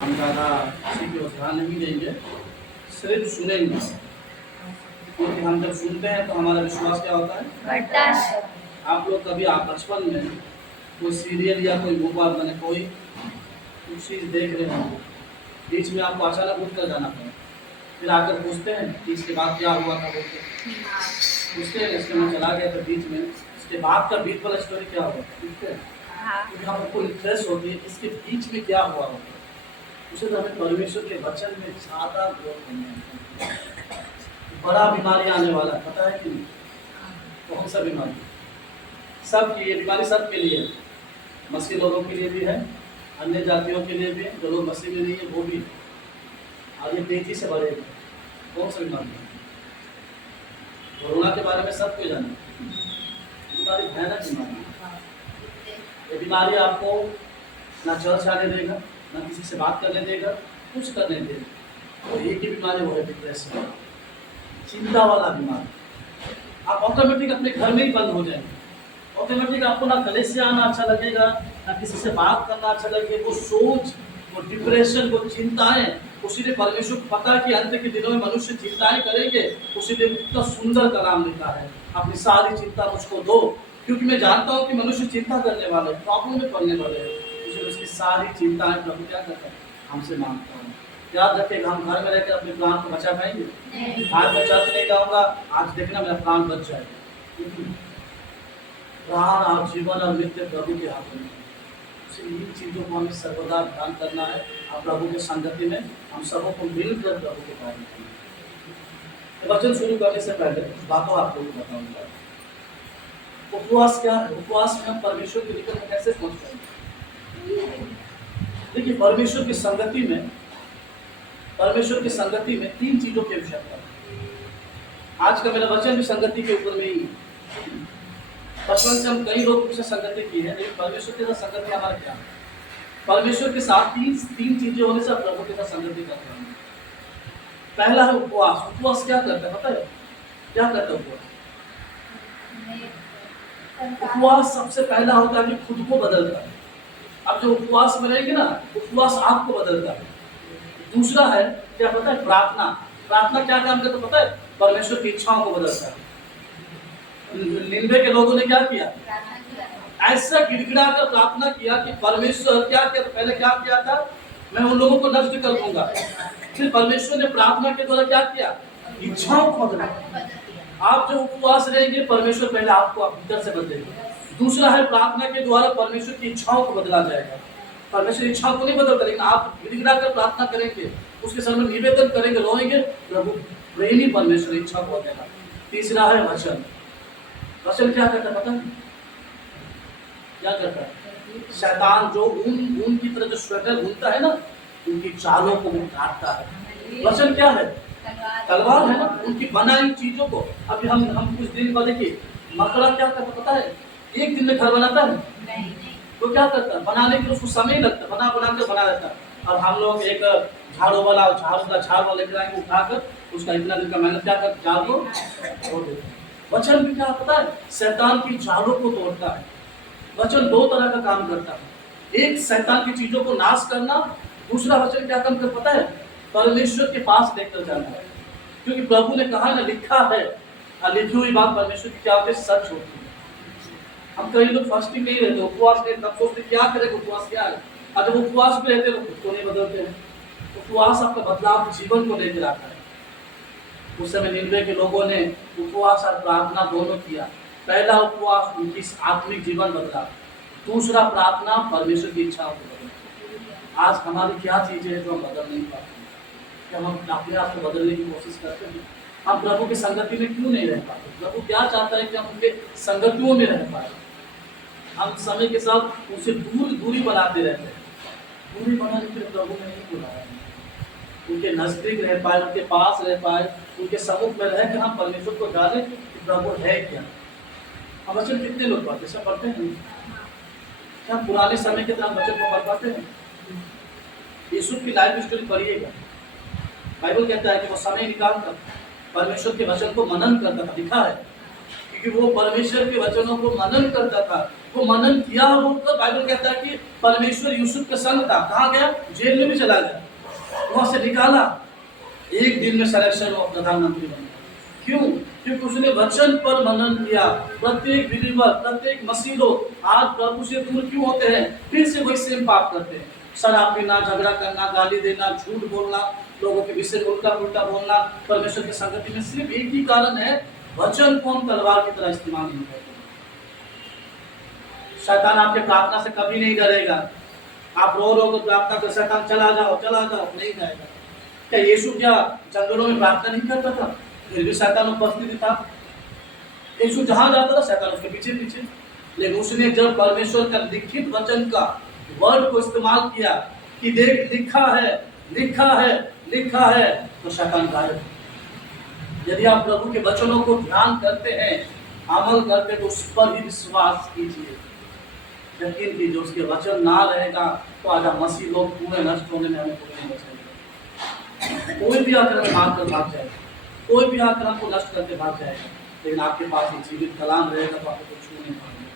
हम ज़्यादा किसी की ध्यान नहीं देंगे, सिर्फ सुनेंगे, क्योंकि हम जब सुनते हैं तो हमारा विश्वास क्या होता है, बढ़ता है। आप लोग कभी आप बचपन में कोई सीरियल या कोई मूवी मैंने कोई कुछ चीज़ देख रहे होंगे, बीच में आपको अचानक उठ कर जाना पड़े, फिर आकर पूछते हैं कि इसके बाद क्या हुआ था, बोलते पूछते हैं इसके में चला गया था बीच में, इसके बाद का बीच वाला स्टोरी क्या हुआ, पूछते हैं क्योंकि हमको इंटरेस्ट होती है इसके बीच में क्या हुआ होगा। उसे तो हमें परमेश्वर के वचन में ज़्यादा ग्रोथ करना है। बड़ा बीमारी आने वाला है, पता है कि नहीं? कौन सा बीमारी? सबकी ये बीमारी सबके लिए है, मसीह लोगों के लिए भी है, अन्य जातियों के लिए भी है, जो लोग मसीह में नहीं है वो भी है, और ये तेजी से बढ़ेगा। कौन सा बीमारी है? कोरोना के बारे में सब कोई जाने, बीमारी भयानक बीमारी है। ये बीमारी आपको ना चर्च आने देगा, ना किसी से बात करने देगा, कुछ करने देगा। और एक ही बीमारी वो है डिप्रेशन, चिंता वाला बीमारी। आप ऑटोमेटिक अपने घर में ही बंद हो जाएंगे, ऑटोमेटिक आपको ना गले से आना अच्छा लगेगा, ना किसी से बात करना अच्छा लगेगा। वो सोच, वो डिप्रेशन, वो चिंताएं, उसीलिए परमेश्वर को पता है कि अंत के दिनों में मनुष्य चिंताएं करेंगे, उसीलिए इतना सुंदर कलाम लिखा है, अपनी सारी चिंता मुझको दो, क्योंकि मैं जानता हूँ कि मनुष्य चिंता करने वाले, प्रॉब्लम में पड़ने वाले हैं। इसलिए उसकी सारी चिंताएं प्रभु क्या करता है, हमसे मांगता हूँ। याद रखिएगा, हम घर में रहकर अपने प्राण को बचा पाएंगे? आज मैं चर्च नहीं जाऊँगा, आज देखना मेरा प्राण बच जाएगा। प्राण और जीवन और मृत्यु प्रभु के हाथ में, इसलिए इन चीज़ों को हमें सर्वदा ध्यान करना है। और प्रभु के संगति में हम सबों को मिलकर प्रभु के कार्य करना है। वचन शुरू करने से पहले कुछ बातों आपको बताऊंगा। उपवास क्या है? उपवास में हम परमेश्वर के निकट में कैसे पहुंच पाएंगे? देखिए, परमेश्वर की संगति में तीन चीजों की आवश्यकता है। आज का मेरा वचन भी संगति के ऊपर में ही है। बचपन से हम कई लोग से संगति की है, लेकिन परमेश्वर के साथ संगति हमारा क्या है? परमेश्वर के साथ तीन चीजें होने से प्रभु के साथ संगति करते हैं। पहला है उपवास। उपवास क्या करता है पता है? क्या करता है उपवास? उपवास सबसे पहला होता है कि खुद को बदलता है। अब जो उपवास में रहेंगे ना, उपवास आपको बदलता है। दूसरा है क्या पता है? प्रार्थना। प्रार्थना क्या काम करता है पता है? परमेश्वर की इच्छाओं को बदलता है। निन्वे के लोगों ने क्या किया? ऐसा गिड़गिड़ा कर प्रार्थना किया कि परमेश्वर क्या किया? तो पहले क्या किया था? मैं उन लोगों को नष्ट कर दूंगा। फिर परमेश्वर ने प्रार्थना के द्वारा क्या किया? इच्छाओं को बदला। आप जो उपवास रहेंगे, परमेश्वर पहले आपको भीतर से बदलेगा। दूसरा है प्रार्थना के द्वारा परमेश्वर की इच्छाओं को बदला जाएगा। परमेश्वर इच्छाओं को नहीं बदलता, लेकिन आप गिड़गिड़ा कर प्रार्थना करेंगे, उसके सामने निवेदन करेंगे, रोएंगे, प्रभु प्रेमी परमेश्वर इच्छा को बदलेगा। तीसरा है वचन। वचन क्या करता है पता है? क्या करता है? शैतान जो ऊन की तरह जो स्वेटर बुनता है ना, उनकी चालों को वो काटता है। वचन क्या है? तलवार है ना, उनकी बनाई चीजों को। अभी हम कुछ दिन बाद देखिए, मकड़ा क्या करता पता है? एक दिन में घर बनाता है नहीं। तो क्या करता है? बनाने के उसको समय लगता है, बना कर बना देता है। और हम लोग एक झाड़ू वाला झाड़ लेकर आएंगे, उठाकर उसका इतना दिन का मेहनत क्या कर झाड़ को तोड़ देते हैं। वचन भी क्या पता है? शैतान की झाड़ों को तोड़ता है। वचन दो तरह का काम करता है, एक शैतान की चीजों को नाश करना, दूसरा वचन क्या काम कर पता है? परमेश्वर के पास लेकर जाना है। क्योंकि प्रभु ने कहा ना, लिखा है, लिखी हुई बात परमेश्वर की क्या होती है? सच होती है। हम कई लोग फास्टिंग नहीं रहते, उपवास नहीं, तब सोचते क्या करेंगे, उपवास क्या है। और जब उपवास में रहते लोग खुद को नहीं बदलते हैं। उपवास आपका बदलाव जीवन को लेकर आता है। उस समय निन्वे के लोगों ने उपवास और प्रार्थना दोनों किया। पहला उपवास उनकी आत्मिक जीवन बदला, दूसरा प्रार्थना परमेश्वर की इच्छाओं को बदला। आज हमारी क्या चीजें हैं जो हम बदल नहीं पाते? क्या हम अपने आप को बदलने की कोशिश करते हैं? हम प्रभु की संगति में क्यों नहीं रह पाते? प्रभु क्या चाहता है कि हम उनके संगतियों में रह पाए। हम समय के साथ उनसे दूरी बनाते रहते हैं। दूरी बनाने के लिए प्रभु ने नहीं बुलाया, उनके नजदीक रह पाए, उनके पास रह पाए, उनके सम्मुख में रह कर हम परमेश्वर को जाने कि प्रभु है क्या। हम वचन कितने लोग पढ़ते? सब पढ़ते हैं क्या? पुराने समय के तरह वचन को पढ़ पाते हैं? यीशु की लाइफ स्टोरी पढ़िएगा। बाइबल कहता है कि वो समय निकालकर परमेश्वर के वचन को मनन करता था। लिखा है क्योंकि वो परमेश्वर के वचनों को मनन करता था, वो मनन किया, वो तो बाइबल कहता है कि परमेश्वर यूसुफ के संग था। कहाँ गया? जेल में भी चला गया, वहां से निकाला। एक दिन में सिलेक्शन हुआ, प्रधानमंत्री बन गया। क्यों? क्योंकि उसने वचन पर मनन किया। प्रत्येक बिलीवर, प्रत्येक मसीह लोग आज प्रभु से दूर क्यों होते हैं? फिर से वही सेम पाप करते हैं। शराब पीना, झगड़ा करना, गाली देना, झूठ बोलना, लोगों के विषय उल्टा उल्टा बोलना, परमेश्वर की संगति में सिर्फ एक ही कारण है, वचन को हम तलवार की तरह इस्तेमाल नहीं करते। शैतान आपके प्रार्थना से कभी नहीं डरेगा। आप रो रो कर प्रार्थना कर, शैतान चला जाओ नहीं जाएगा। क्या यीशु क्या जंगलों में प्रार्थना नहीं करता था? फिर भी शैतान उपस्थित था। यीशु जहां जाता था शैतान उसके पीछे पीछे। लेकिन उसने जब परमेश्वर का लिखित वचन का वर्ड को इस्तेमाल किया कि देख लिखा है, लिखा है, लिखा है, तो शैतान गायब। यदि आप प्रभु के वचनों को ध्यान करते हैं, अमल करते, तो उस पर ही विश्वास कीजिए, यकीन कीजिए। उसके वचन ना रहेगा तो आजा मसीह लोग पूरे नष्ट होने में हमें कोई नहीं बचेगा। कोई भी आकर मार कर भाग जाएगा, कोई भी आकर आपको नष्ट करके भाग जाएगा, लेकिन आपके पास एक जीवित कलाम रहेगा तो आपको कुछ छू नहीं पाएंगे,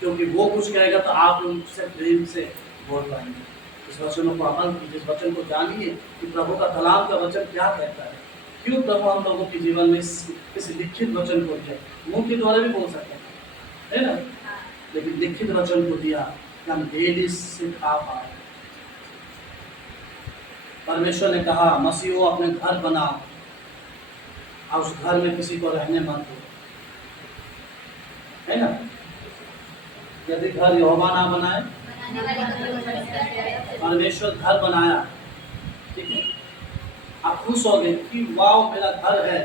क्योंकि वो कुछ कहेगा तो आप उनसे प्रेम से बोल पाएंगे। इस वचनों को अमल कीजिए, इस वचन को जानिए कि प्रभु का कलाम का वचन क्या कहता है। क्यों प्रभु हम लोगों के जीवन में इस लिखित वचन को दिया? मुंह के द्वारा भी बोल सकते हैं ना, लेकिन लिखित वचन को दिया कि हम डेली सिखा पाए। परमेश्वर ने कहा मसीहो अपने घर बनाओ और उस घर में किसी को रहने मत दो, है ना। यदि घर यहोवा ना बनाए, परमेश्वर घर बनाया, ठीक है, आप खुश हो गए कि वाह मेरा घर है,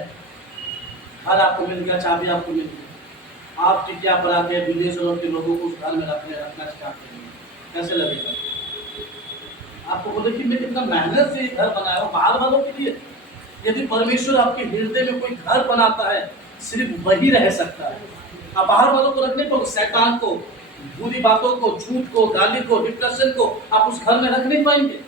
घर आपको मिल गया, चाबी आपको मिल गई, आप टिकिया पर आके विदेश के लोगों को उस घर में रखना चाहते हैं, कैसे लगेगा आपको? बोले कि मैं कितना मेहनत से घर बनाया हूँ बाहर वालों के लिए। यदि परमेश्वर आपके हृदय में कोई घर बनाता है, सिर्फ वही रह सकता है। आप बाहर वालों को रखने को, शैतान को, बुरी बातों को, झूठ को, गाली को, डिप्रेशन को आप उस घर में रख नहीं पाएंगे,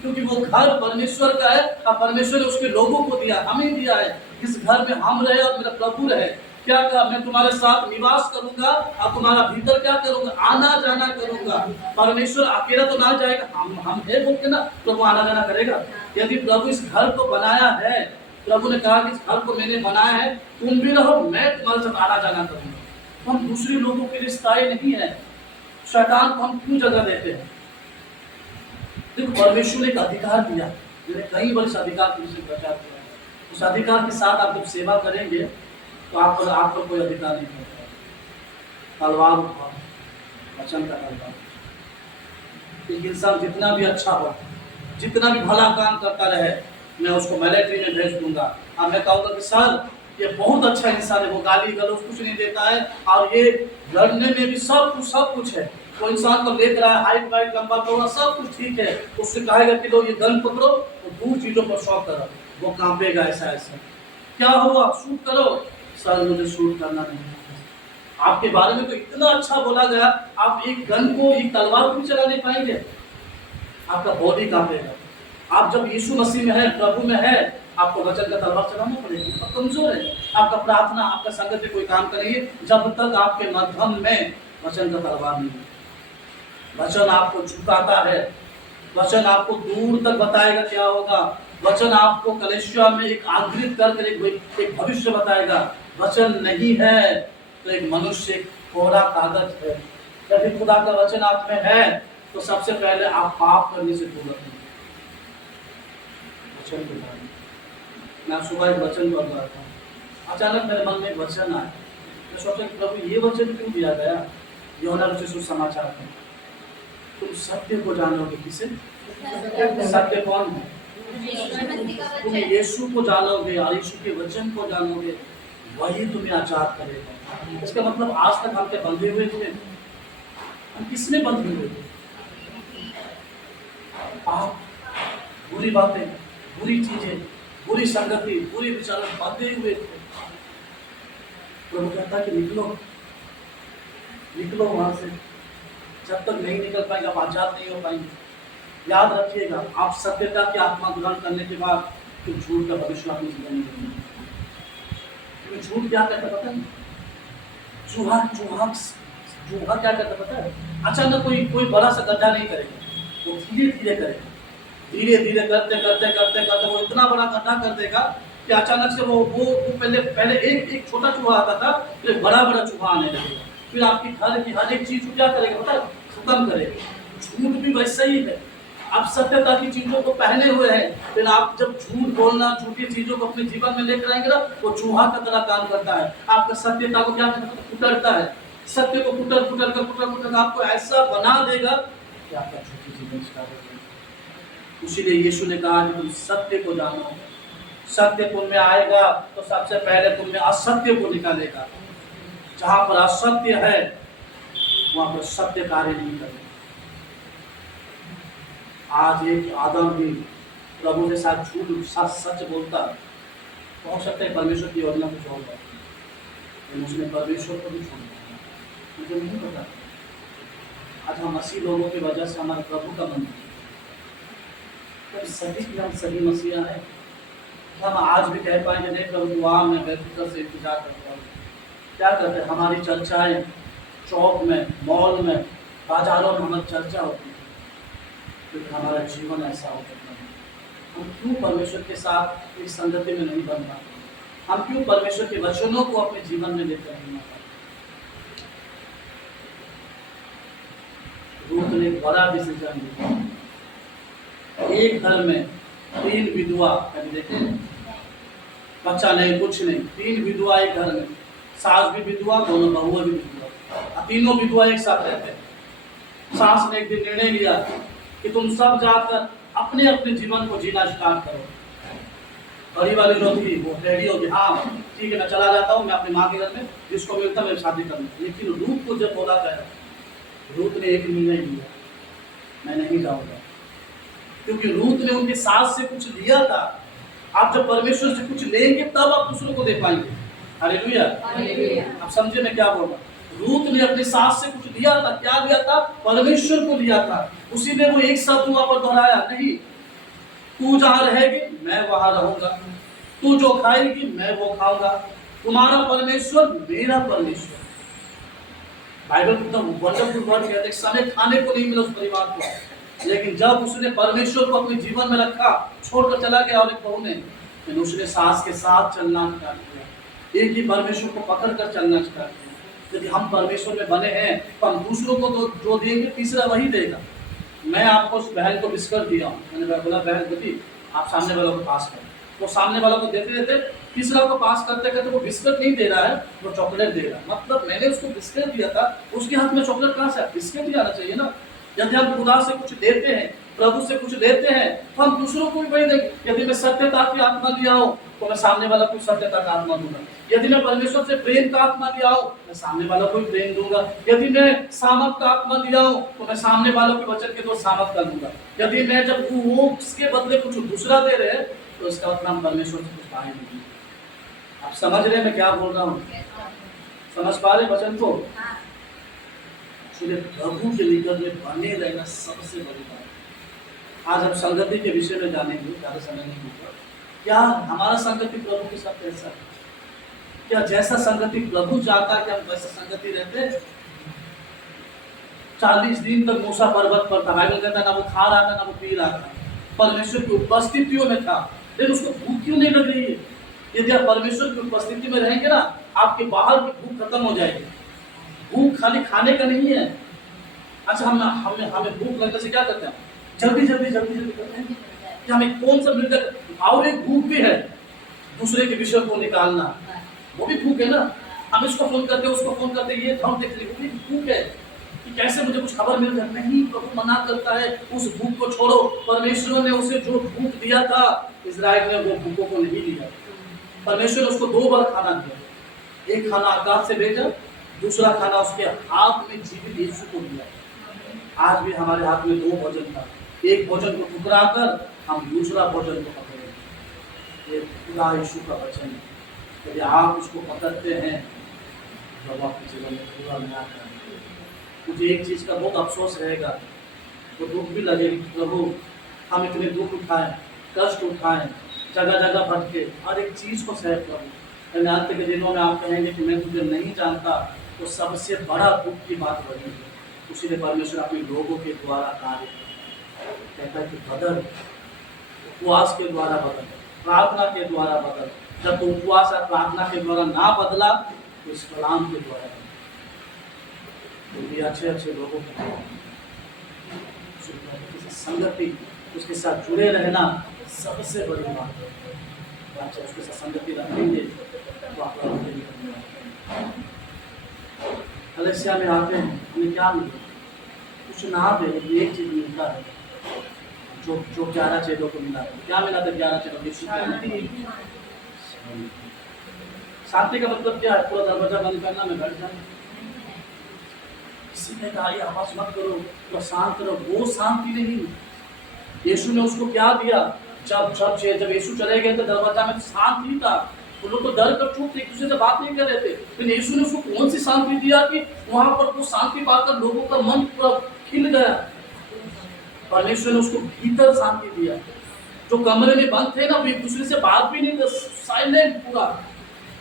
क्योंकि वो घर परमेश्वर का है और परमेश्वर ने उसके लोगों को दिया, हमें दिया है। इस घर में हम रहे और मेरा प्रभु रहे। क्या कहा? मैं तुम्हारे साथ निवास करूंगा और तुम्हारा भीतर क्या करूंगा? आना जाना करूंगा। परमेश्वर अकेला तो ना जाएगा, हम है बोल के ना प्रभु आना जाना करेगा। यदि प्रभु इस घर को बनाया है, प्रभु ने कहा कि इस घर को मैंने बनाया है, तुम भी रहो, मैं तुम्हारे साथ आना जाना करूंगा। तो हम दूसरे लोगों के लिए स्थायी नहीं है। शैतान को हम क्यों जगह देते हैं? देखो परमेश्वर ने एक अधिकार दिया, मैंने कई बार इस अधिकार को प्रचार किया है। उस अधिकार के साथ आप जब सेवा करेंगे तो आप पर कोई अधिकार नहीं होता। तलवार उठाओ, वचन का तलवार। एक इंसान जितना भी अच्छा हो, जितना भी भला काम करता रहे, मैं उसको मिलिट्री में भेज दूंगा और मैं कहूँगा कि सर ये बहुत अच्छा इंसान है, वो गाली गलौज कुछ नहीं देता है और ये लड़ने में भी सब कुछ है। वो इंसान को देख रहा है, हाइट वाइट लंबा चौड़ा सब कुछ ठीक है, उससे कहेगा कि लो ये गन पकड़ो और दूर चीजों पर शॉट करो, वो कांपेगा ऐसा ऐसा। क्या हुआ? शूट करो। सर मुझे शूट करना नहीं। आपके बारे में तो इतना अच्छा बोला गया, आप एक गन को, एक तलवार को भी चला नहीं पाएंगे, आपका बॉडी कांपेगा। आप जब यीशु मसीह में है, प्रभु में है, आपको वचन का तलवार चलाना पड़ेगा। आप कमजोर है, आपका प्रार्थना, आपका संगत में कोई काम करेंगे जब तक आपके मध्यम में वचन का तलवार नहीं है। वचन आपको झुकाता है, वचन आपको दूर तक बताएगा क्या होगा, वचन आपको कलेशिया में एक आंतरिक करके एक भविष्य बताएगा। वचन नहीं है तो एक मनुष्य कोरा कागज है। यदि खुदा का वचन आप में है तो सबसे पहले आप पाप करने से दूर रखेंगे। वचन के बारे में मैं सुबह एक वचन पढ़ रहा था, अचानक मेरे मन में एक वचन आया। मैं सोचा कि प्रभु ये वचन क्यों दिया गया? यूहन्ना रचित सुसमाचार में, तुम सत्य को जानोगे। किसे? सत्य कौन है? तुम यीशु को जानोगे और यीशु के वचन को जानोगे, वही तुम्हें आजाद करेगा। इसका मतलब आज तक हम क्या बंधे हुए थे? हम किसमें बंधे हुए थे? पाप, बुरी बातें, बुरी चीजें, बुरी संगति, बुरी विचार बंधे हुए थे। प्रभु कहता है कि निकलो, निकलो वहां से। जब तक नहीं निकल पाएंगे आप आजाद नहीं हो पाएंगे। याद रखिएगा, आप सत्यता की आत्मा ग्रहण करने के बाद फिर झूठ का भविष्य अपने जीवन में नहीं। झूठ क्या कहता पता है? चूहा क्या करता पता है, अचानक कोई बड़ा सा गड्ढा नहीं करेगा, वो धीरे धीरे करेगा, धीरे धीरे करते करते करते करते वो इतना बड़ा गड्ढा कर देगा कि अचानक से वो पहले पहले एक छोटा चूहा आता था, फिर बड़ा बड़ा चूहा आने लगेगा, फिर आपकी घर की हर एक चीज को क्या करेगा पता है, खत्म करेगा। झूठ भी वैसा ही है, आप सत्यता की चीजों को पहने हुए हैं, फिर आप जब झूठ बोलना, झूठी चीजों को अपने जीवन में लेकर आएंगे ना, वो चूहा का तरह काम करता है, आपका सत्यता को क्या कुतरता है, सत्य को कुतर कुतर कर आपको ऐसा बना देगा कि आपका झूठी जीवन स्टार्ट हो जाएगा। इसीलिए यीशु ने कहा कि तुम सत्य को जानो, सत्य तुम में आएगा तो सबसे पहले तुम में असत्य को निकालेगा। जहां पर असत्य है वहां पर सत्य कार्य नहीं करेगा। आज एक आदम भी प्रभु के साथ झूठ सच बोलता, तो हो सकता है परमेश्वर की योजना कुछ और है, लेकिन उसने परमेश्वर को भी छोड़ दिया, मुझे नहीं पता। आज हम मसीह लोगों की वजह से हमारे प्रभु का मन सभी की हम सही मसीहा है, हम आज भी कह पाएंगे नहीं प्रभु दुआ में बेफिक्र से इंतजार करता हूँ। क्या करते हैं, हमारी चर्चाएं चौक में, मॉल में, बाजारों में हमारी चर्चा होती है, क्योंकि हमारा जीवन ऐसा हो सकता है। हम क्यों परमेश्वर के साथ एक संगति में नहीं बन पाते, हम क्यों परमेश्वर के वचनों को अपने जीवन में लेकर नहीं आ पाते। रूथ ने एक बड़ा डिसीजन लिया, एक घर में 3 विधवा, कभी देखे बच्चा नहीं कुछ नहीं, 3 विधवा एक घर में, सास भी विधवा, दोनों बहुआ भी विधवा, तीनों विधवा एक साथ रहते हैं। सास ने एक दिन निर्णय लिया कि तुम सब जाकर अपने अपने जीवन को जीना स्टार्ट करो। बड़ी वाली रोटी वो रेडी होगी, हाँ ठीक है मैं चला जाता हूँ, मैं अपनी माँ के घर में जिसको मिलता मैं शादी करूँगी। लेकिन रूथ को जब बोला गया, रूथ ने एक निर्णय लिया, मैं नहीं जाऊँगा, क्योंकि रूथ ने उनकी सास से कुछ लिया था। आप जब परमेश्वर से कुछ लेंगे तब आप दूसरों को दे पाएंगे। हालेलुया, आप समझे मैं क्या बोल रहा हूँ। रूथ ने अपनी सास से कुछ लिया था, क्या लिया था, परमेश्वर को लिया था। उसी ने वो एक शब्द वहां पर दोहराया, नहीं तू जहां रहेगी मैं वहां रहूंगा, तू जो खाएगी मैं वो खाऊंगा, तुम्हारा परमेश्वर मेरा परमेश्वर। बाइबल में तो वंडरफुल वर्ड कहते हैं, समय खाने को नहीं मिला उस परिवार को, लेकिन जब उसने परमेश्वर को अपने जीवन में रखा, छोड़कर चला गया और एक बहू ने, फिर उसने सास के साथ चलना स्टार्ट किया, एक ही परमेश्वर को पकड़ कर चलना स्टार्ट किया। यदि हम परमेश्वर में बने हैं तो हम दूसरों को तो जो देंगे तीसरा वही देगा। मैं आपको उस बहन को बिस्कुट दिया, मैंने बोला बहन बेटी आप सामने वालों को पास करो, वो सामने वालों को देते देते तीसरा को पास करते करते वो बिस्कुट नहीं दे रहा है, वो चॉकलेट दे रहा है। मतलब मैंने उसको बिस्कुट दिया था, उसके हाथ में चॉकलेट कहाँ से, बिस्कुट ही आना चाहिए ना। यदि हम खुदा से कुछ लेते हैं, प्रभु से कुछ लेते हैं, तो हम दूसरों को भी वही देंगे। यदि मैं सत्यता की आत्मा लिया हो तो मैं सामने वाला को सत्यता का आत्मा दूंगा। यदि मैं परमेश्वर से प्रेम का आत्मा लिया हो मैं सामने वालों को प्रेम दूंगा। यदि मैं सामर्थ का आत्मा लिया हो तो मैं सामने वालों के वचन के द्वारा सामर्थ कर दूंगा। यदि मैं जब वो उसके बदले कुछ दूसरा दे रहे हैं तो इसका मतलब हम परमेश्वर से कुछ पाए नहीं। आप समझ रहे हैं मैं क्या बोल रहा हूँ, समझ पा रहे वचन को। प्रभु के निकट में बने रहना सबसे बड़ी बात। आज हम संगति के विषय में जानेंगे, ज्यादा समय नहीं होगा। क्या हमारा संगति प्रभु के साथ कैसा है? क्या जैसा संगति प्रभु चाहता है कि हम वैसा संगति रहते हैं? 40 दिन तक मूसा पर्वत पर था, बाइबल कहता है ना वो खा रहा था ना वो पी रहा था, परमेश्वर की उपस्थितियों में था, लेकिन उसको भूख क्यों नहीं लग रही है? यदि आप परमेश्वर की उपस्थिति में रहेंगे ना, आपके बाहर की भूख खत्म हो जाएगी। भूख खाली खाने का नहीं है। अच्छा हमें भूख लगने से क्या करते हैं, जल्दी करते हैं कि हमें कौन सा मिल जाए। और एक भूख भी है दूसरे के विषय को निकालना, वो भी भूख है ना। हम इसको फोन करते हैं, उसको फोन करते हैं, ये हम देख वो भी भूख है कि कैसे मुझे कुछ खबर मिल जाए। नहीं, प्रभु मना करता है उस भूख को छोड़ो। परमेश्वर ने उसे जो भूख दिया था, इस्राएल ने वो भूखों को नहीं दिया। परमेश्वर ने उसको 2 बार खाना दिया, एक खाना आकाश से भेजा, दूसरा खाना उसके हाथ में जीवित यीशु को दिया। आज भी हमारे हाथ में 2 भोजन था, एक भोजन को ठुकरा कर हम दूसरा भोजन को पकड़ेंगे। ये खुदा यीशु का वचन है। यदि आप उसको पकड़ते हैं तो आपके जीवन में पूरा न्याय करेंगे। मुझे एक चीज़ का बहुत अफसोस रहेगा, तो दुख भी लगेगी, प्रभु हम इतने दुख उठाएं, कष्ट उठाएं, जगह जगह भटके, हर एक चीज़ को सह प्रभु। अंत के दिनों में आप कहेंगे कि मैं तुझे नहीं जानता, तो सबसे बड़ा दुख की बात वही है। उसीलिए परमेश्वर अपने लोगों के द्वारा कार्य कहता है कि बदल, उपवास के द्वारा बदल, प्रार्थना के द्वारा बदल। जब तो उपवास और प्रार्थना के द्वारा ना बदला तो इस कलाम के द्वारा बदला। तो ये अच्छे अच्छे लोगों की संगति, उसके साथ जुड़े रहना सबसे बड़ी बात है। अच्छा उसके साथ संगति रखेंगे तो आप कलेसिया में आते हैं, हमें क्या मिले? कुछ ना दे, एक चीज मिलता है जो 11 चेलों को मिला। क्या मिला था 11 चेलों को? शांति का मतलब क्या है? पूरा दरवाजा बंद करना, मैं बैठ जाऊँ। किसी ने कहा ये आवाज मत करो, तो शांत रहो। वो शांति नहीं। यीशु ने उसको क्या दिया? जब यीशु चले गए तो दरवाजा में शांत ही था। वो लोग तो डर कर चुप थे, एक दूसरे से बात नहीं कर रहे थे। लेकिन यीशु ने उसको कौन सी शांति दिया कि वहां पर वो शांति पाकर लोगों का मन पूरा खिल गया। परमेश्वर ने उसको भीतर शांति दिया। जो कमरे में बंद थे ना, वो एक दूसरे से बात भी नहीं कर, साइलेंट पूरा।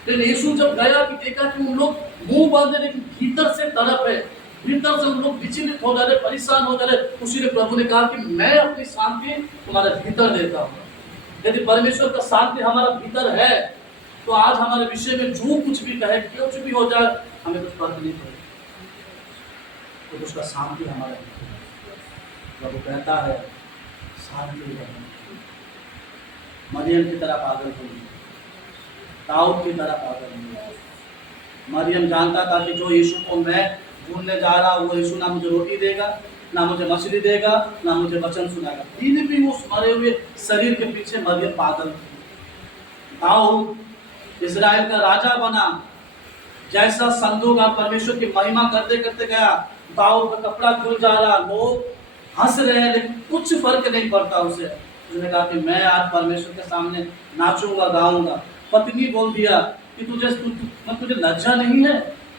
लेकिन यीशु जब गया कि देखा कि उन लोग मुंह बंद है लेकिन भीतर से तड़प है, भीतर से उन लोग विचलित हो जा रहे, परेशान हो जा रहे। उसी ने प्रभु ने कहा कि मैं अपनी शांति तुम्हारे भीतर देता हूँ। यदि परमेश्वर का शांति हमारा भीतर है तो आज हमारे विषय में जो कुछ भी कहे, कुछ भी हो जाए, हमें कुछ फर्क नहीं पड़ेगा, तो उसका शांति हमारा भीतर है। प्रभु कहता है शांति है। मरियम की तरह पागल होगी, दाऊद की तरह पागल होगी। मरियम जानता था कि जो यीशु को मैं ढूंढने जा रहा हूँ, वो यीशु ना मुझे रोटी देगा, ना मुझे मछली देगा, ना मुझे वचन सुनाएगा। फिर भी उस मरे हुए शरीर के पीछे मरियम पागल थी। दाऊद इजराइल का राजा बना, जैसा संदूक आप परमेश्वर की महिमा करते करते गया, दाऊद का कपड़ा खुल जा रहा, लोग हंस रहे हैं लेकिन कुछ फर्क नहीं पड़ता उसे। उसने कहा कि मैं आज परमेश्वर के सामने नाचूंगा, गाऊंगा। पत्नी बोल दिया कि तुझे लज्जा नहीं है?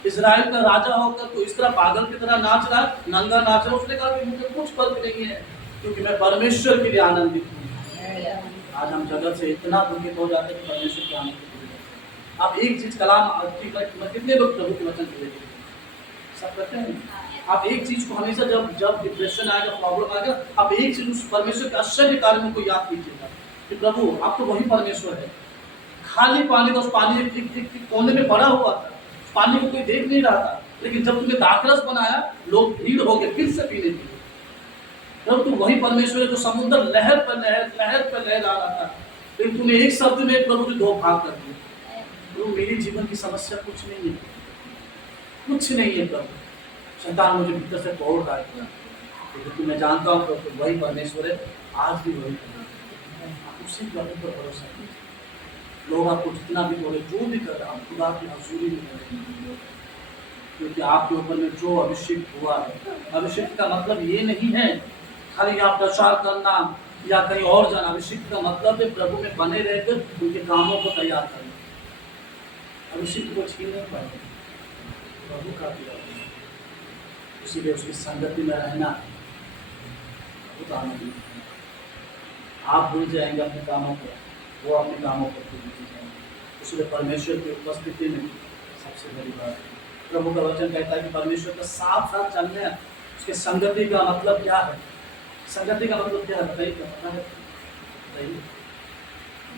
इजराइल का राजा होकर तो इस तरह पागल की तरह नाच रहा, नंगा नाच रहा। उसने कहा कि मुझे कुछ फर्क नहीं है, क्योंकि मैं परमेश्वर के लिए आनंदित हूँ। आज हम जगत से इतना दुखित हो जाते हैं कि परमेश्वर के आनंद। आप एक चीज कलाम, कितने लोग प्रभु के वचन के सब करते हैं? आप एक चीज को हमेशा जब डिप्रेशन आएगा, प्रॉब्लम आएगा, आप एक चीज उस परमेश्वर के आश्चर्य कार्यों को याद कीजिएगा कि प्रभु आप तो वही परमेश्वर है। खाली पानी का, उस पानी एक कोने में पड़ा हुआ था, उस पानी को कोई देख नहीं रहा था, लेकिन जब तुमने दाखरस बनाया, लोग भीड़ हो गए फिर से पीने के लिए। प्रभु तुम वही परमेश्वर है जो समुद्र लहर पर लहर आ रहा था, लेकिन तुमने एक शब्द में प्रभु ने 2 भाग कर दिया। प्रभु मेरे जीवन की समस्या कुछ नहीं है, कुछ नहीं है प्रभु। शैतान मुझे भीतर से तोड़ रहा है, लेकिन मैं जानता हूँ प्रभु वही परमेश्वर है, आज भी वही परमेश्वर है। आप उसी प्रभु पर भरोसा कीजिए। लोग आपको जितना भी बोले, जो भी कर रहे हैं, आप खुदा की हजूरी में करेंगे, क्योंकि आपके ऊपर में जो अभिषेक हुआ है। अभिषेक का मतलब ये नहीं है खाली आप प्रचार करना या कहीं और जाना। अभिषेक का मतलब है प्रभु में बने रहकर उनके कामों को तैयार करना। अभिषेक को छीन नहीं पाएंगे, प्रभु का दिया। इसीलिए उसकी संगति में रहना बहुत आनंद। आप भूल जाएंगे अपने कामों को, वो अपने कामों को भूल जाएंगे। इसलिए परमेश्वर की उपस्थिति में सबसे बड़ी बात है। प्रभु का वचन कहता है कि परमेश्वर का साथ साथ चलने, उसके संगति का मतलब क्या है? संगति का मतलब क्या है बताइए? क्या पता है? बताइए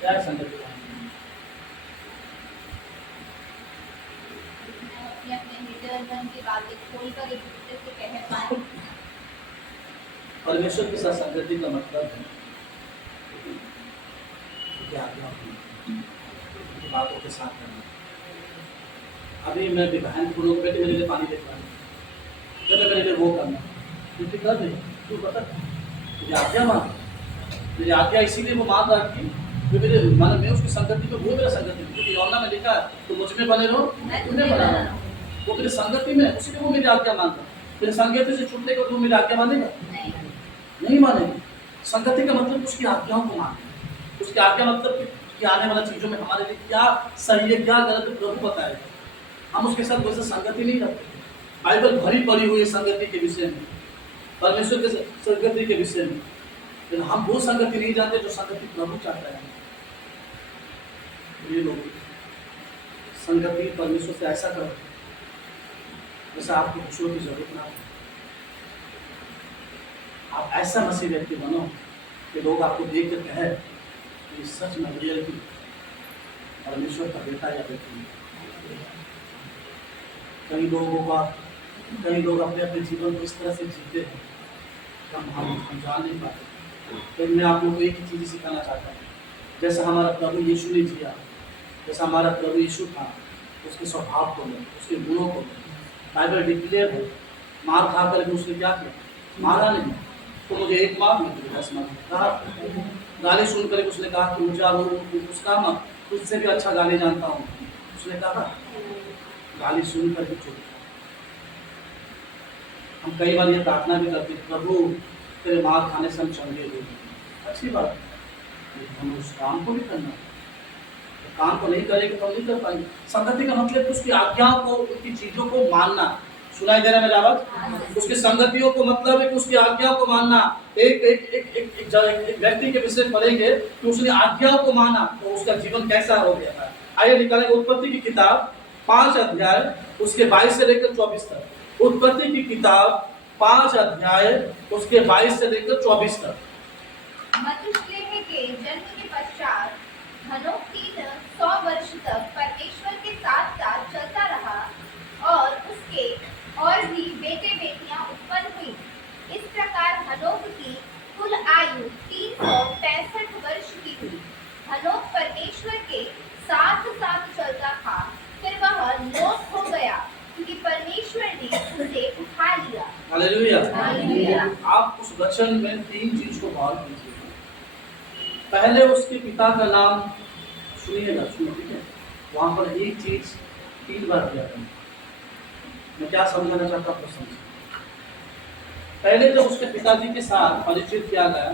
क्या है संगति का? परमेश्वर के साथ संगति का मतलब है क्या? बातों के साथ करना। अभी मैं बहन को लोग बेटे मेरे लिए पानी लेकर आना, बेटे मेरे लिए वो करना, क्योंकि कर रही तू पता मुझे आज्ञा मांग, मुझे आज्ञा इसीलिए वो मांग रहा थी कि मेरे माना मैं उसकी संगति में, वो मेरा संगति में, क्योंकि यौना में लिखा है तो मुझ में बने रहो तुम्हें बना रहो। वो मेरे संगति में, उसी वो मेरी आज्ञा मांगता। तेरे संगति से छूटने को तू मेरी आज्ञा मानेगा? नहीं मानेगा। संगति का मतलब उसकी आज्ञाओं को मानना। उसकी आज्ञा मतलब कि आने वाला चीजों में हमारे लिए क्या सही है क्या गलत है प्रभु बताएगा। हम उसके साथ वैसे संगति नहीं रखते। बाइबल भरी पड़ी हुई है संगति के विषय में, परमेश्वर के संगति के विषय में, लेकिन हम वो संगति नहीं जानते जो संगति प्रभु चाहता है। ये लोग संगति परमेश्वर से ऐसा करो जैसे आपको खुशियों की जरूरत ना हो। आप ऐसा मसीह व्यक्ति बनो कि लोग आपको देख कर कहे कि सच में रियल की परमेश्वर का बेटा या बेटी है। कई लोग अपने अपने जीवन को इस तरह से जीते हैं कि हम जान नहीं पाते। लेकिन मैं आप लोगों को एक ही चीज़ सिखाना चाहता हूँ, जैसा हमारा प्रभु यीशु ने जिया, जैसा हमारा प्रभु यीशु था, उसके स्वभाव को लो, उसके गुणों को लो। बाइबल डिक्लेयर है, मार खा कर उसने क्या किया? मारा नहीं, तो मुझे एक मार नहीं 10 मार कहा। गाली सुनकर उसने कहा कि मुझे उसका मत, तुझसे भी अच्छा गाली जानता हूँ, उसने कहा। गाली सुनकर भी चुप। हम कई बार ये प्रार्थना भी करते, प्रभु तेरे मार खाने से हम चंगे हो गए, अच्छी बात है, लेकिन हमें उस काम को भी करना है। काम को नहीं करेंगे तो हम नहीं कर पाएंगे। संगति का मतलब उसकी आज्ञाओं को, उसकी चीजों को मानना। सुनाई दे रहा है मेरा आवाज? उसकी संगतियों को मतलब है कि उसकी आज्ञाओं को मानना। एक व्यक्ति के विषय पढ़ेंगे कि उसने आज्ञाओं को माना तो उसका जीवन कैसा हो गया था। आइए निकालेंगे उत्पत्ति की किताब 5 अध्याय उसके 22 से लेकर 24 तक। उत्पत्ति की किताब 5 अध्याय उसके 22 से लेकर 24 तक। मथुसेलह के जन्म के पश्चात हनोक 300 वर्ष तक परमेश्वर के साथ साथ चलता रहा और उसके और भी बेटे बेटियां उत्पन्न हुई। इस प्रकार हनोक की कुल आयु 365 वर्ष की हुई। हनोक परमेश्वर के साथ साथ चलता था, फिर वह लोप हो गया क्योंकि परमेश्वर ने उसे उठा लिया। हालेलुया। हालेलुया। आप उस वचन में 3 चीज को गौर कीजिए। पहले उसके पिता का नाम सुनिएगा, ठीक है? वहां पर एक चीज 3 बार किया था। मैं क्या समझाना चाहता हूँ, समझिए। पहले जब उसके पिताजी के साथ परिचित किया गया,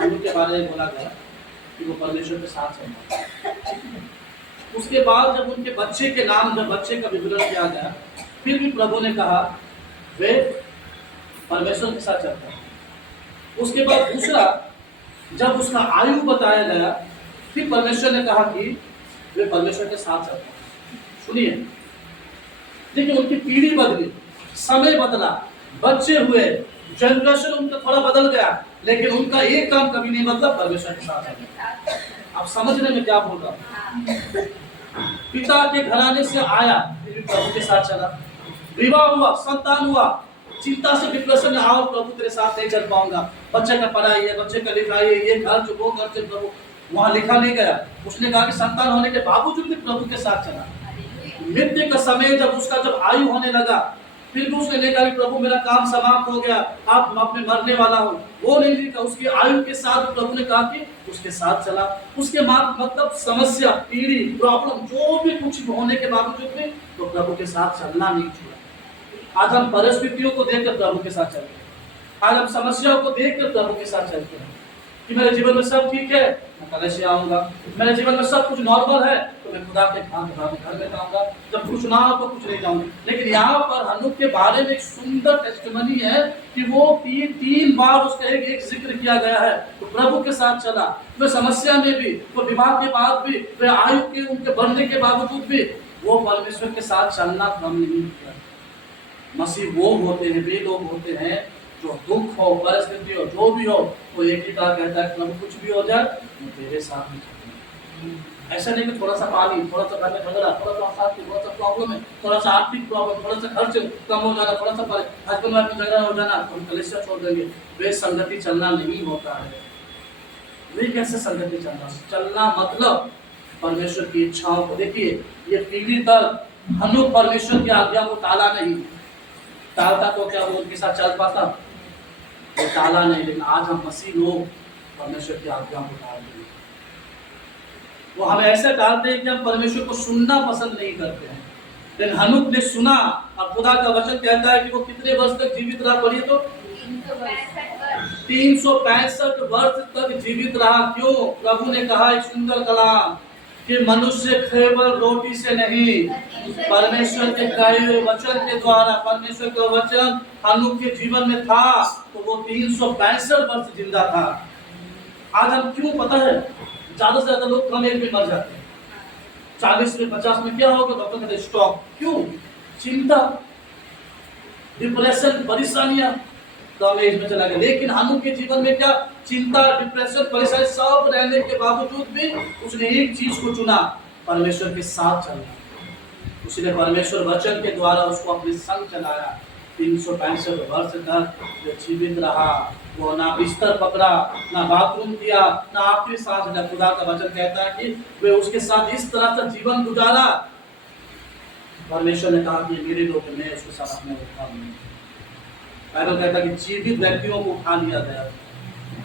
उनके बारे में बोला गया कि वो परमेश्वर के साथ चलता। उसके बाद जब उनके बच्चे के नाम, जब बच्चे का विवरण किया गया, फिर भी प्रभु ने कहा वे परमेश्वर के साथ चलता है। उसके बाद दूसरा, जब उसका आयु बताया गया, फिर परमेश्वर ने कहा कि वे परमेश्वर के साथ चलते हैं। सुनिए, देखिए उनकी पीढ़ी बदली, समय बदला, बच्चे हुए, जनरेशन उनका थोड़ा बदल गया, लेकिन उनका एक काम कभी नहीं बदला, परमेश्वर के साथ चलना। आप समझने में क्या बोल रहा हूं? पिता के घराने से आया, फिर भी प्रभु के साथ चला। विवाह हुआ, संतान हुआ, चिंता से डिप्रेशन में आओ, प्रभु तेरे साथ नहीं चल पाऊंगा, बच्चे का पढ़ाई है, बच्चे का लिखाई है, ये घर जो वो घर से, प्रभु वहां लिखा नहीं गया। उसने कहा कि संतान होने के बावजूद भी प्रभु के साथ चला। मृत्यु का समय जब उसका जब आयु होने लगा, फिर भी उसने नहीं कहा कि प्रभु मेरा काम समाप्त हो गया, आप अपने मरने वाला हो, वो नहीं लिखा। उसकी आयु के साथ प्रभु ने कहा कि उसके साथ चला। उसके मतलब समस्या, पीढ़ी, प्रॉब्लम जो भी कुछ होने के बावजूद भी तो प्रभु के साथ चलना नहीं छोड़ा। आज हम परिस्थितियों को देखकर प्रभु के साथ चलते हैं। आज हम समस्याओं को देखकर प्रभु के साथ चलते हैं कि मेरे जीवन में सब ठीक है, मैं कल से आऊंगा। मेरे जीवन में सब कुछ नॉर्मल है तो मैं खुदा के घर में जाऊंगा। जब कुछ ना हो तो कुछ नहीं जाऊंगी। लेकिन यहाँ पर हनोक के बारे में एक सुंदर टेस्टिमनी है कि वो तीन बार उसका एक जिक्र किया गया है। तो प्रभु के साथ चला, वे समस्या में भी, वो विवाह के बाद भी, वे आयु के उनके बढ़ने के बावजूद भी वो परमेश्वर के साथ चलना कम नहीं किया। मसीह वो होते हैं, वे लोग होते हैं जो दुख हो, परिस्थिति हो, जो भी हो, वो एक ही बात कहता है, प्रभु कुछ भी हो जाए मैं तेरे साथ में चलूंगा। ऐसा नहीं कि थोड़ा सा पानी, थोड़ा सा घर में झगड़ा, थोड़ा सा अशांति, थोड़ा सा प्रॉब्लम है, थोड़ा सा आर्थिक प्रॉब्लम, थोड़ा सा खर्च कम हो जाना, थोड़ा सा हस्बैंड वाइफ में झगड़ा हो जाना तो हम कलेक्शन छोड़ देंगे। वे संगति चलना नहीं होता है। वे कैसे संगति चलना मतलब परमेश्वर की इच्छाओं को। देखिए ये पीढ़ी तक हनोक परमेश्वर की आज्ञा को टाला नहीं, टालता तो क्या वो उनके साथ चल पाता? वो टाला नहीं। लेकिन आज हम मसीह लोग परमेश्वर की आज्ञा को टाल देंगे। वो हमें ऐसे टालते हैं कि हम परमेश्वर को सुनना पसंद नहीं करते हैं। लेकिन हनोक ने सुना और खुदा का वचन कहता है कि वो कितने वर्ष तक जीवित रहा? पढ़िए तो 365 वर्ष तक जीवित रहा। क्यों? प्रभु ने कहा एक सुंदर कलाम कि मनुष्य केवल रोटी से नहीं, परमेश्वर के कहे हुए वचन के द्वारा, परमेश्वर का वचन हनोक के जीवन में था तो वो 365 वर्ष जिंदा था। आज हम क्यों पता है ज्यादा से ज्यादा लोग कम एज में मर जाते हैं। 40 में 50 में क्या होगा? डॉक्टर कहते स्टॉप। क्यों? चिंता। डिप्रेशन, परेशानियां डैमेज में चला गया। लेकिन हनूक के जीवन में क्या चिंता, डिप्रेशन, परेशानी सब रहने के बावजूद भी उसने एक चीज को चुना, परमेश्वर के साथ चलना। उसने परमेश्वर वचन के द्वारा उसको अपने संग चलाया। 365 वर्ष तक जो जीवित रहा, वो ना बिस्तर पकड़ा, ना बाथरूम किया, ना आखिरी सांस लिया। खुदा का वचन कहता है कि वे उसके साथ इस तरह से जीवन गुजारा। परमेश्वर ने कहा कि मेरे लोग, मैं उसके साथ अपने उठा लूंगा। बाइबल कहता है कि जीवित व्यक्तियों को उठा लिया गया।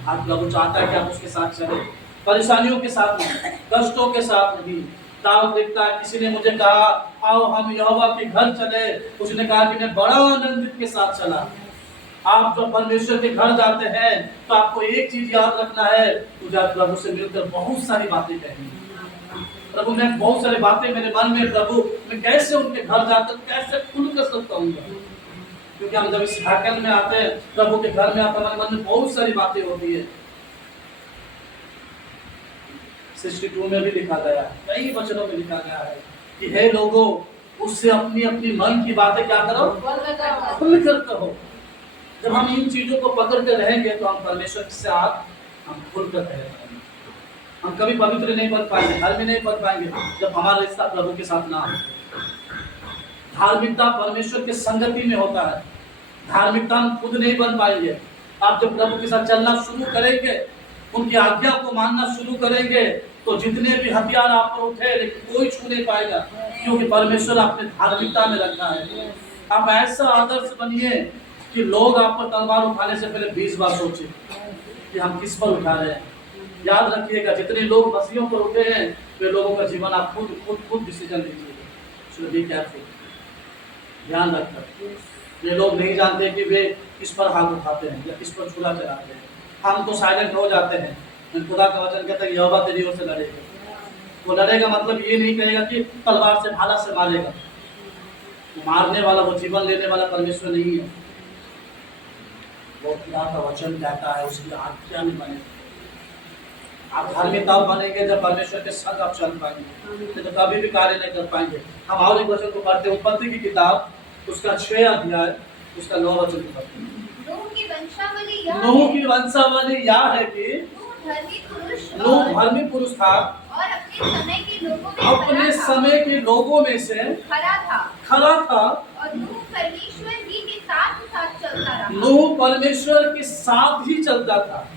आज प्रभु चाहता है कि आप उसके साथ चले, परेशानियों के साथ नहीं, कष्टों के साथ नहीं। दाऊद लिखता है, किसी ने मुझे कहा आओ हम यहोवा के घर चले, उसने कहा कि मैं बड़ा आनंदित के साथ चला। आप जब परमेश्वर के घर जाते हैं तो आपको एक चीज याद रखना है, मुझे आज प्रभु से मिलकर बहुत सारी बातें कहनी। प्रभु मैं बहुत सारी बातें मेरे मन में, प्रभु मैं कैसे उनके घर जाकर कैसे खुल कर सकता हूँ। क्योंकि हम जब इस हैकल में आते हैं, प्रभु के घर में आते हैं, हमारे मन में बहुत सारी बातें होती है। 62 में भी लिखा गया, कई वचनों में लिखा गया है कि हे लोगों, उससे अपनी अपनी मन की बातें क्या करो, खुल कर कहो। जब हम इन चीजों को पकड़ कर रहेंगे तो हम परमेश्वर के साथ हम खुल कर रह पाएंगे। हम कभी पवित्र नहीं बन पाएंगे, धर्मी नहीं बन पाएंगे जब हमारा रिश्ता प्रभु के साथ ना हो। धार्मिकता परमेश्वर के संगति में होता है। धार्मिकता हम खुद नहीं बन पाएंगे। आप जब प्रभु के साथ चलना शुरू करेंगे, उनकी आज्ञा को मानना शुरू करेंगे, तो जितने भी हथियार आप पर उठे लेकिन कोई छू नहीं पाएगा, क्योंकि परमेश्वर आपने धार्मिकता में रखा है। आप ऐसा आदर्श बनिए कि लोग आप पर तलवार उठाने से पहले 20 बार सोचे कि हम किस पर उठा रहे हैं। याद रखिएगा, जितने लोग मसीहों पर उठे हैं वे लोगों का जीवन आप खुद डिसीजन लीजिएगा। ध्यान रखना, ये लोग नहीं जानते कि वे किस पर हाथ उठाते हैं या किस पर छुरा चलाते हैं। हम तो साइलेंट हो जाते हैं। खुदा का वचन कहता है यहोवा तेरी ओर से लड़ेगा। वो लड़ेगा मतलब ये नहीं कहेगा कि तलवार से भाला से मारेगा। वो मारने वाला, वो जीवन लेने वाला परमेश्वर नहीं है। वो खुदा का वचन कहता है उसकी आज्ञा में बने। आप धार्मिक तब बनेंगे जब परमेश्वर के संग आप चल पाएंगे, तो कभी भी कार्य नहीं कर पाएंगे। हम और एक वचन को पढ़ते हैं, उत्पत्ति की किताब उसका 6 अध्याय उसका 9 वचन को पढ़ते हैं। नूह की वंशावली यह है कि नूह धर्मी पुरुष था और अपने समय के लोगों में से खरा था और नूह परमेश्वर ही के साथ चलता रहा। नूह परमेश्वर के साथ ही चलता था।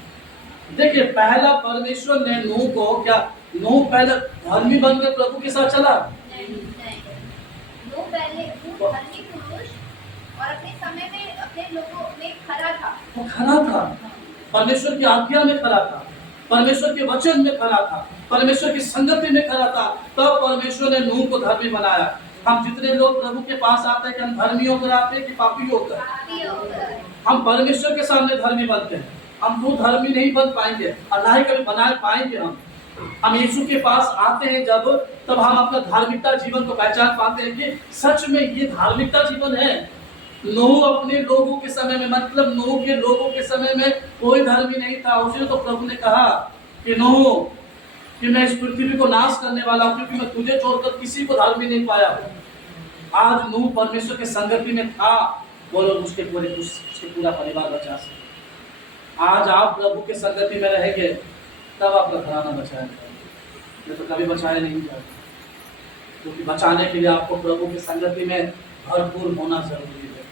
देखिए, पहला परमेश्वर ने नूह को क्या, नूह पहले धर्मी बनकर प्रभु के साथ चला? नहीं। नूह पहले धर्मी पुरुष और अपने समय में अपने लोगों में खरा था। वो खरा था, परमेश्वर की आज्ञा में खरा था, परमेश्वर के वचन में खरा था, परमेश्वर की संगति में खरा था। तब परमेश्वर ने नूह को धर्मी बनाया। हम जितने लोग प्रभु के पास आते हैं कि हम धर्मी होकर आते हैं कि पापी होकर? हम परमेश्वर के सामने धर्मी बनते हैं। हम तो धर्मी नहीं बन पाएंगे, अल्लाह कभी बना पाएंगे। हम यीशु के पास आते हैं जब, तब हम अपना धार्मिकता जीवन को पहचान पाते हैं कि सच में ये धार्मिकता जीवन है। नूह अपने लोगों के समय में, मतलब नूह के लोगों के समय में कोई धर्मी नहीं था। उसी तो प्रभु ने कहा कि नूह, कि मैं इस पृथ्वी को नाश करने वाला हूं, क्योंकि मैं तुझे छोड़कर किसी को धर्मी नहीं पाया। आज नूह परमेश्वर के संगति में था, बोलो उसके पूरा परिवार बचा सके। आज आप प्रभु के संगति में रहेंगे तब आपका घराना बचाया जाएगा, नहीं तो कभी बचाया नहीं जाएगा। क्योंकि बचाने के लिए आपको प्रभु की संगति में भरपूर होना जरूरी है।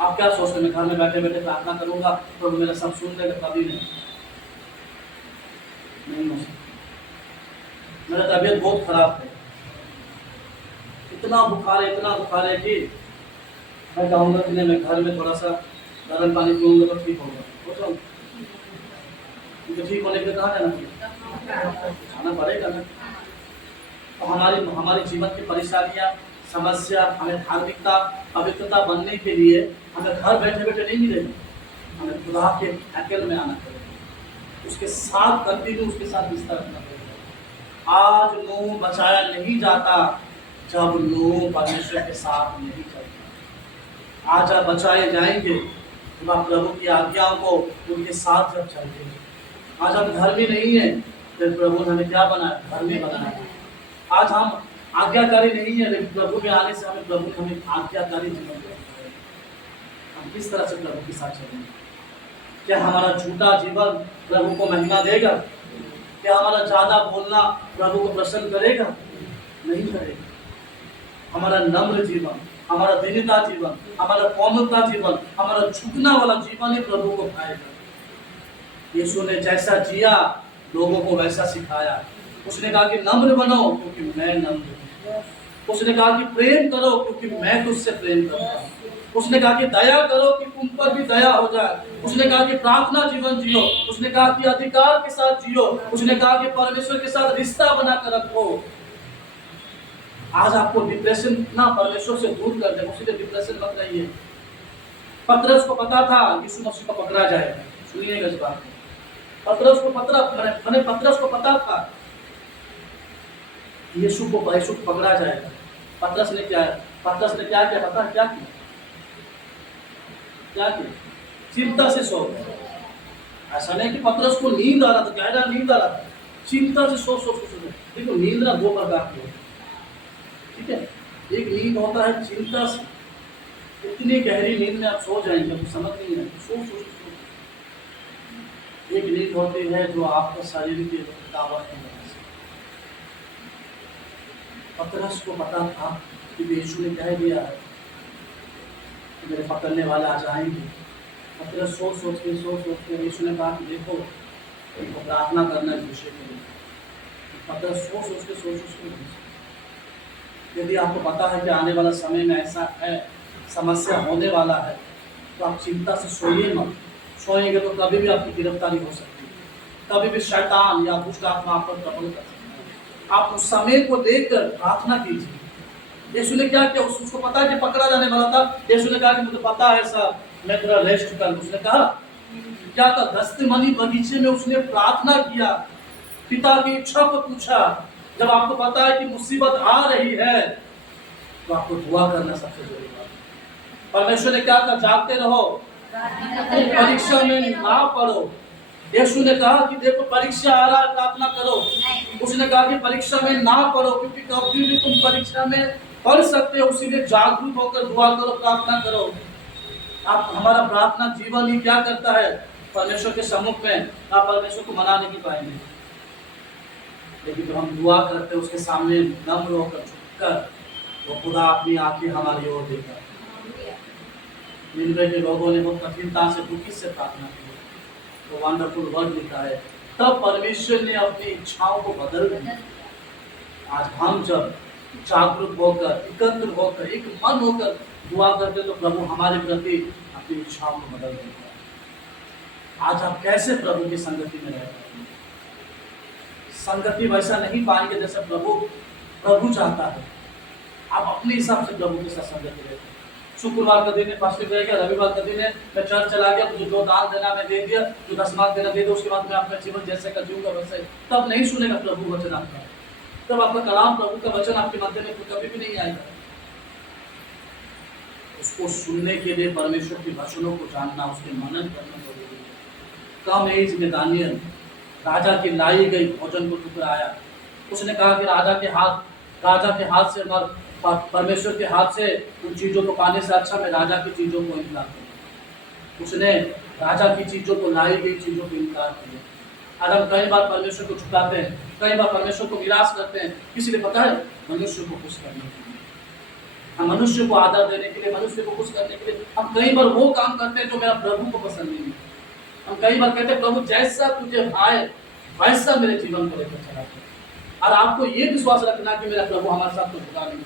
आप क्या सोचते हैं, मैं घर में बैठे बैठे प्रार्थना करूंगा प्रभु मेरा सब सुन लेगा? कभी नहीं हो सकता। मेरा तबीयत बहुत खराब है, इतना बुखार है कि मैं कहूँगा कि नहीं, मैं घर में थोड़ा सा गर्म पानी पीऊँगा तो ठीक होगा। ठीक होने के लिए कहाँ जाना पड़ेगा ना। तो हमारी जीवन की परेशानियाँ, समस्या, हमें धार्मिकता, पवित्रता बनने के लिए हमें घर बैठे बैठे नहीं मिलेगी। हमें खुदा के हैकल में आना पड़ेगा, उसके साथ कंटिन्यू उसके साथ रिश्ता रखना पड़ेगा। आज नूह बचाया नहीं जाता जब नूह परमेश्वर के साथ नहीं चलता। आज आप बचाए जाएंगे जब आप प्रभु की आज्ञाओं को उनके साथ जब चलेंगे। आज हम धर्मी नहीं है, तो प्रभु ने हमें क्या बनाया? धर्मी बनाया। आज हम आज्ञाकारी नहीं है, लेकिन प्रभु में आने से प्रभु ने हमें आज्ञाकारी जीवन दिया। हम किस तरह से प्रभु के साथ चलेंगे? क्या हमारा झूठा जीवन प्रभु को महिमा देगा? क्या हमारा ज्यादा बोलना प्रभु को प्रसन्न करेगा? नहीं करेगा। हमारा नम्र जीवन, हमारा दीनता जीवन, हमारा कोमलता जीवन, हमारा झुकना वाला जीवन ही प्रभु को भाएगा। यीशु ने जैसा जिया लोगों को वैसा सिखाया। उसने कहा कि नम्र बनो क्योंकि मैं नम्र हूं। उसने कहा कि प्रेम करो क्योंकि मैं तुझसे प्रेम करता हूं। उसने कहा कि दया करो कि तुम पर भी दया हो जाए। उसने कहा कि प्रार्थना जीवन जियो। उसने कहा कि अधिकार के साथ जियो। उसने कहा कि परमेश्वर के साथ रिश्ता बनाकर रखो। आज आपको डिप्रेशन ना परमेश्वर से दूर कर दे, उसी डिप्रेशन मत रहिए। पतरस को पता था यीशु मसीह को पकड़ा जाएगा। सुनिएगा इस बात को। पतरस को पता था यीशु को पकड़ा जाएगा। पतरस ने क्या किया पता है? क्या किया? चिंता से सो गया। ऐसा नहीं कि पतरस को नींद आ रहा था, गहरा नींद आ रहा था, चिंता से सोच के सो गया। देखो नींद ना दो प्रकार की होती है, ठीक है? एक नींद होता है चिंता से, इतनी गहरी नींद में आप सो जाएंगे, आपको समझ नहीं आएगी, सोच। एक नींद होती है जो आपका शरीर की ताकत है। पतरस को पता था कि यीशु ने कह दिया है कि मेरे पकड़ने वाले आ जाएंगे। पतरस सोच के यीशु ने कहा कि देखो इनको प्रार्थना करना है विषय के लिए। पतरस सोच के यदि आपको पता है कि आने वाला समय में ऐसा है, समस्या होने वाला है, तो आप चिंता से सोइए मत। सोएंगे तो कभी भी आपकी गिरफ्तारी हो सकती है, कभी भी शैतान या दुष्ट आत्मा आप पर प्रबल कर सकता है। आप उस समय को देखकर प्रार्थना कीजिए। यीशु ने क्या किया? उसको पता है कि पकड़ा जाने वाला था। यीशु ने कहा कि मुझे पता है साहब, मैं थोड़ा रेस्ट कर। उसने कहा क्या था? गत्सेमनी बगीचे में उसने प्रार्थना किया, पिता की इच्छा को पूछा। जब आपको पता है कि मुसीबत आ रही है तो आपको दुआ करना सबसे जरूरी बात है। परमेश्वर ने क्या कहा? जागते रहो, परीक्षा में ना पढ़ो। यीशु ने कहा कि देखो परीक्षा आ रहा है, प्रार्थना करो। उसने कहा कि परीक्षा में ना पढ़ो क्योंकि कभी भी तुम परीक्षा में पढ़ सकते हो, इसीलिए जागरूक होकर दुआ करो, प्रार्थना करो। आप हमारा प्रार्थना जीवन ही क्या करता है? परमेश्वर के सम्मुख में आप परमेश्वर को मना नहीं पाएंगे, लेकिन जब हम दुआ करते हैं उसके सामने नम्र होकर झुककर, वो खुदा अपनी आंखें हमारी ओर देता है। निनवे के लोगों ने बहुत कठिनता से, दुखी से प्रार्थना की, तो वंडरफुल वर्ड लिखा है, तब परमेश्वर ने अपनी इच्छाओं को बदल दिया। आज हम जब जागरूक होकर, एकत्र होकर, एक मन होकर दुआ करते तो प्रभु हमारे प्रति अपनी इच्छाओं को बदल देता है। आज आप कैसे प्रभु की संगति में रहते हैं? संगति वैसा नहीं पाएंगे जैसा प्रभु चाहता है। आप अपने हिसाब से प्रभु के साथ संगति रहते हैं। शुक्रवार का दिन है, फास्टिंग रहेगा, रविवार का दिन है, मैं चर्च चला गया, मुझे जो दान देना मैं दे दिया, जो दशमांश देना दे दिया, उसके बाद मैं अपना जीवन जैसे का जीऊंगा वैसे, तब नहीं सुनेगा प्रभु वचन आपका। तब आपका कलाम, प्रभु का वचन आपके मध्य में कभी भी नहीं आएगा। उसको सुनने के लिए परमेश्वर के वचनों को जानना, उसके मनन करना जरूरी है। कम एज में दानियल राजा की लाई गई भोजन को ठुकराया। उसने कहा कि राजा के हाथ से परमेश्वर के हाथ से उन चीज़ों को पाने से अच्छा मैं राजा की चीज़ों को इनकार करूँ। उसने राजा की चीज़ों को, लाई गई चीज़ों को इनकार किया। आज हम कई बार परमेश्वर को झुकाते हैं, कई बार परमेश्वर को निराश करते हैं, किसी ने पता है मनुष्य को खुश करने के लिए, हम मनुष्य को आदर देने के लिए, मनुष्य को खुश करने के लिए हम कई बार वो काम करते हैं जो मेरा प्रभु को पसंद नहीं है। हम कई बार कहते हैं प्रभु जैसा तुझे भाए वैसा मेरे जीवन को लेकर चला। और आपको ये विश्वास रखना कि मेरा प्रभु हमारे साथ तो बुरा नहीं है,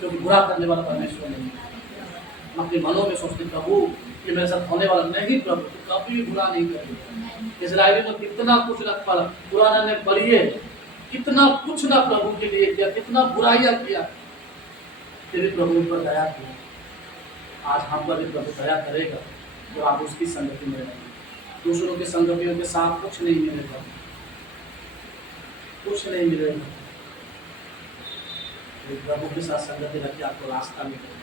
क्योंकि बुरा करने वाला परमेश्वर नहीं है। हम अपने मनों में सोचते प्रभु कि मेरे साथ होने वाला नहीं, प्रभु तो कभी बुरा नहीं करेगा। इस्राएली में कितना कुछ रख पाला, पुराना ने पढ़िए, कितना कुछ ना प्रभु के लिए किया, कितना बुराइयां किया, फिर भी प्रभु पर दया किया। आज हम पर भी प्रभु दया करेगा तो आप उसकी संगति में रहेंगे। दूसरों के संगतियों के साथ कुछ नहीं मिलेगा, कुछ नहीं मिलेगा। प्रभु के साथ संगति रखिए, आपको रास्ता मिलेगा।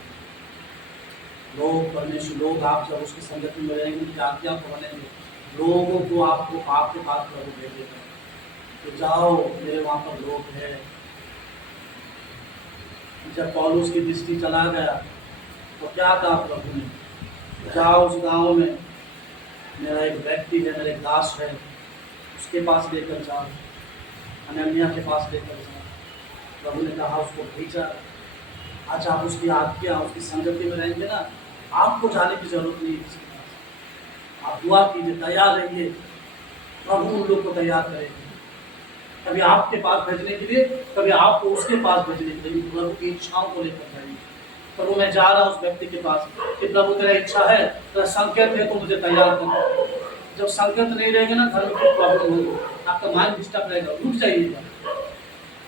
लोग परमेश्वर, लोग आप जब उसकी संगति में रहेंगे क्या क्या बनेंगे, लोगों को आपको आपके पास प्रभु भेजेगा तो जाओ मेरे वहाँ पर लोग हैं। जब पौलुस की दृष्टि चला गया तो क्या कहा प्रभु ने? जाओ उस गांव में, मेरा एक व्यक्ति है, मेरे दास है, उसके पास लेकर जाओ, हनन्याह के पास लेकर जाओ। प्रभु ने कहा, उसको भेजा। आज आप उसकी आज्ञा, उसकी संगति में रहेंगे ना, आपको जाने की जरूरत नहीं है किसी के पास। आप दुआ कीजिए, तैयार रहिए, प्रभु उन लोग को तैयार करेंगे, कभी आपके पास भेजने के लिए, कभी आपको उसके पास भेजने के लिए। प्रभु की इच्छाओं को लेकर जाइए। प्रभु मैं जा रहा हूँ उस व्यक्ति के पास कि प्रभु तेरा इच्छा है, तेरा संकेत है तो मुझे तैयार कर। जब संकेत नहीं रहेगा ना, घर में कुछ प्रॉब्लम होगी, आपका माइंड डिस्टर्ब रहेगा, रुक जाइएगा।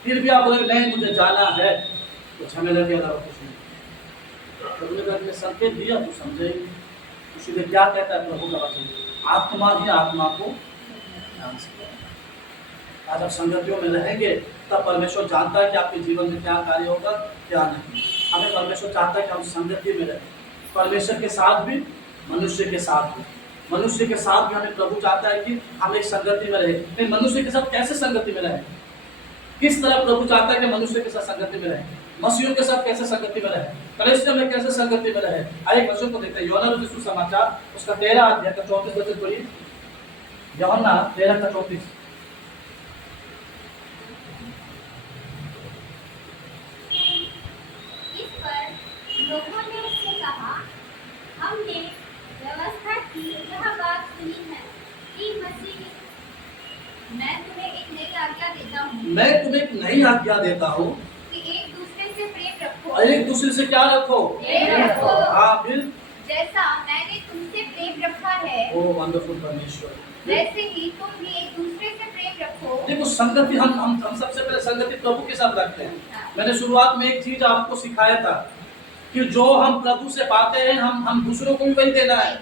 फिर भी आप बोलेंगे नहीं मुझे जाना है, तो झमेला के अलावा कुछ नहीं। प्रभु ने कहा संकेत दिया तो समझेंगे। इसीलिए क्या कहता है प्रभु का वचन, आत्मा ही आत्मा को ध्यान से। आज आप संगतियों में रहेंगे तब परमेश्वर जानता है कि आपके जीवन में क्या कार्य होगा, क्या नहीं। हमें परमेश्वर चाहता है कि हम संगति में रहें, परमेश्वर के साथ भी, मनुष्य के साथ भी। मनुष्य के साथ भी हमें प्रभु चाहता है कि हम एक संगति में रहें। नहीं, मनुष्य के साथ कैसे संगति में रहें, किस तरह प्रभु चाहता है कि मनुष्य के साथ संगति में रहें, मसीहों के साथ कैसे संगति में रहें, कलीसिया में कैसे संगति में रहें। आइए एक वचन को देखते हैं, यूहन्ना रचित सुसमाचार उसका 13 अध्याय का 34 वचन पढ़िए। यूहन्ना 13 का 34। इस पर लोगों ने उससे कहा, हमने व्यवस्था की यह बात सुनी है कि मसीह, मैं तुम्हें एक नई आज्ञा देता हूँ, मैं तुम्हें एक नई आज्ञा देता हूँ कि एक दूसरे से प्रेम रखो। और एक दूसरे से क्या रखो, प्रेम रखो। हाँ, फिर जैसा मैंने तुमसे प्रेम रखा है, ओ वंडरफुल परमेश्वर, वैसे ही तुम भी एक दूसरे से प्रेम रखो। देखो संगति हम सबसे पहले संगति प्रभु के साथ रखते हैं। हाँ। मैंने शुरुआत में एक चीज आपको सिखाया था कि जो हम प्रभु से पाते हैं हम दूसरों को भी वही देना है।